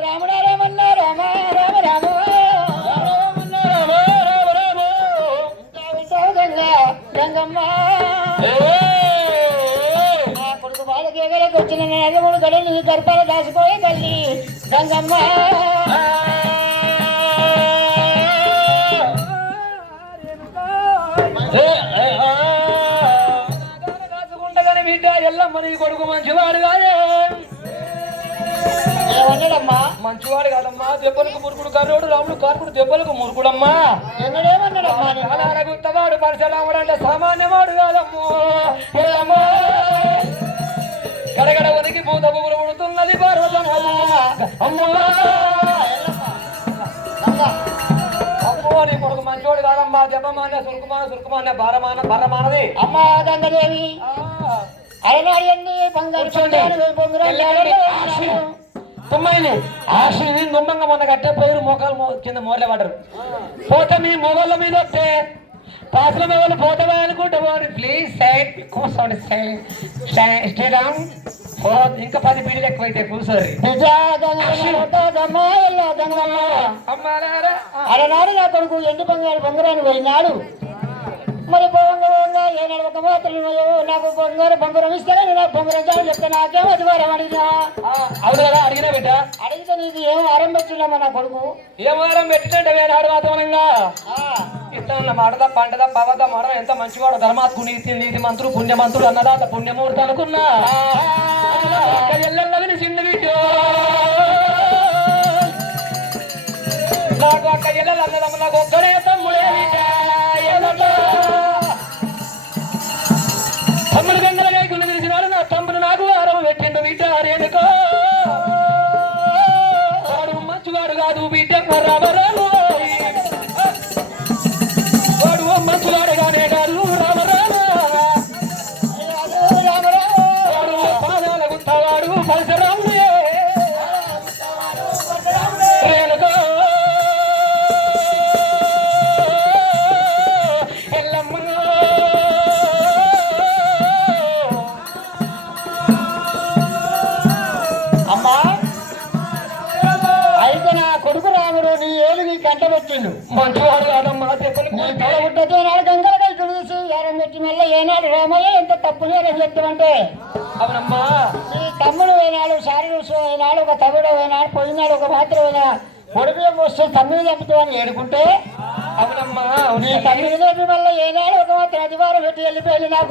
రాముడా రామన్న రామ రామ రామ గంగా గంగమ్మ నా కొడుకు బాధకి ఎగరకు వచ్చిన రముడు గడియలు నీ గర్భాలు దాచిపోయే తల్లి గంగమ్మ బిడ్డ ఎల్లమ్మ నీ కొడుకు మంచివాడు కాదే ఏమన్నాడమ్మా మంచివాడు కాదమ్మా దెబ్బలకు మురుకుడు కర్రోడు రాముడు కార్పుడు దెబ్బలకు మురుకుడమ్మా ఎన్నడేమన్నాడమ్మా గుత్తవాడు పరశురాముడు అంటే సామాన్యవాడు కాదమ్మో గడగడ ఉనికి పూత పువ్వులు ఉడుతున్నది పార్వతమ్మ అమ్మో నీ కొడుకు మంచివాడు కాదమ్మా దెబ్బమాన సురుకుమాన భారమాన బర్రమానది అమ్మా గంగదేవి అలనాడు అన్ని బంగారు తుమ్మైని ఆశని గుమ్మంగా మొన్న కట్టే పోయి మోకాలు కింద మోర్లే పడరు పోతే మీ మొగళ్ళ మీద వస్తే పాత్ర మొగలు పోతావా అనుకుంటే వాడు ప్లీజ్ సైడ్ కూర్చోండి స్టే డౌన్ ఇంకా 10 పీడీలు ఎక్కువైతే కూర్చోరు అలనాడు నా కొడుకు ఎండు బంగారాన్ని పోయినాడు మరి బొంగరంగా ఏనాడు ఒక మాత్రం నాకు బంగారం ఇస్తానని నాకు బొంగరం చాలు చెప్తే నాకేమో అధికారం అడిగినా అవును కదా అడిగినా బిడ్డ అడిగితే నీకు ఏం ఆరం పెట్టినామా నా కొడుకు ఏం ఆరం పెట్టినట్టే వేనాడు వాతావరణంగా ఇట్లా ఉన్న మాటదా పంటదా పవదా మడ ఎంత మంచివాడు ధర్మాత్కు నీతి మంత్రులు పుణ్యమంత్రులు అన్నదాత పుణ్యమూర్తి అనుకున్నా ఎల్లెల్లవిని చిండు బిడ్డ నాకు అక్క ఎల్లెలు అన్నదమ్మ నాకు ఒక్కడే తమ్ముడే రేణుకో వాడు మంచివాడు కాదు బిడ్డ రామరాము వాడు మంచివాడు కానే కాదు రామరాము వాడు పాదాల గుత్తవాడు పరశురాముడే రేణుకో ఎల్లమ్మ అమ్మా అయితే నా కొడుకు రాముడు నీ ఏలు నీ కంట పెట్టిండు మంచివాడు కాదమ్మా చెప్పని నీ తల పుట్టతే నాడు గంగలకై చూసి యారం పెట్టి మళ్ళీ ఏనాడు రామయ్య ఎంత తప్పు నేరం చెప్తామంటే అవునమ్మా నీ తమ్ముడు వేనాడు శారీరసు అయినాడు ఒక తమ్ముడు వేనాడు పోయినాడు ఒక మాత్రం అయినా పొడిపే వస్తూ తమ్ముడు చంపుతామని ఏడుకుంటే అవునమ్మా నీ తమ్ముడు లేపి మళ్ళీ ఏనాడు ఒక మాత్రం అధికారం పెట్టి వెళ్ళిపోయింది నా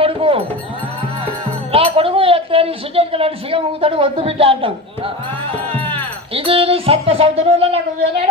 కొడుకు ఎత్తే నీ సిగ్గెక్కడాడు సిగ ఊతాడు వద్దు బిడ్డ అంటావు ఇది నీ సత్వ సౌదరులో నాకు వేరే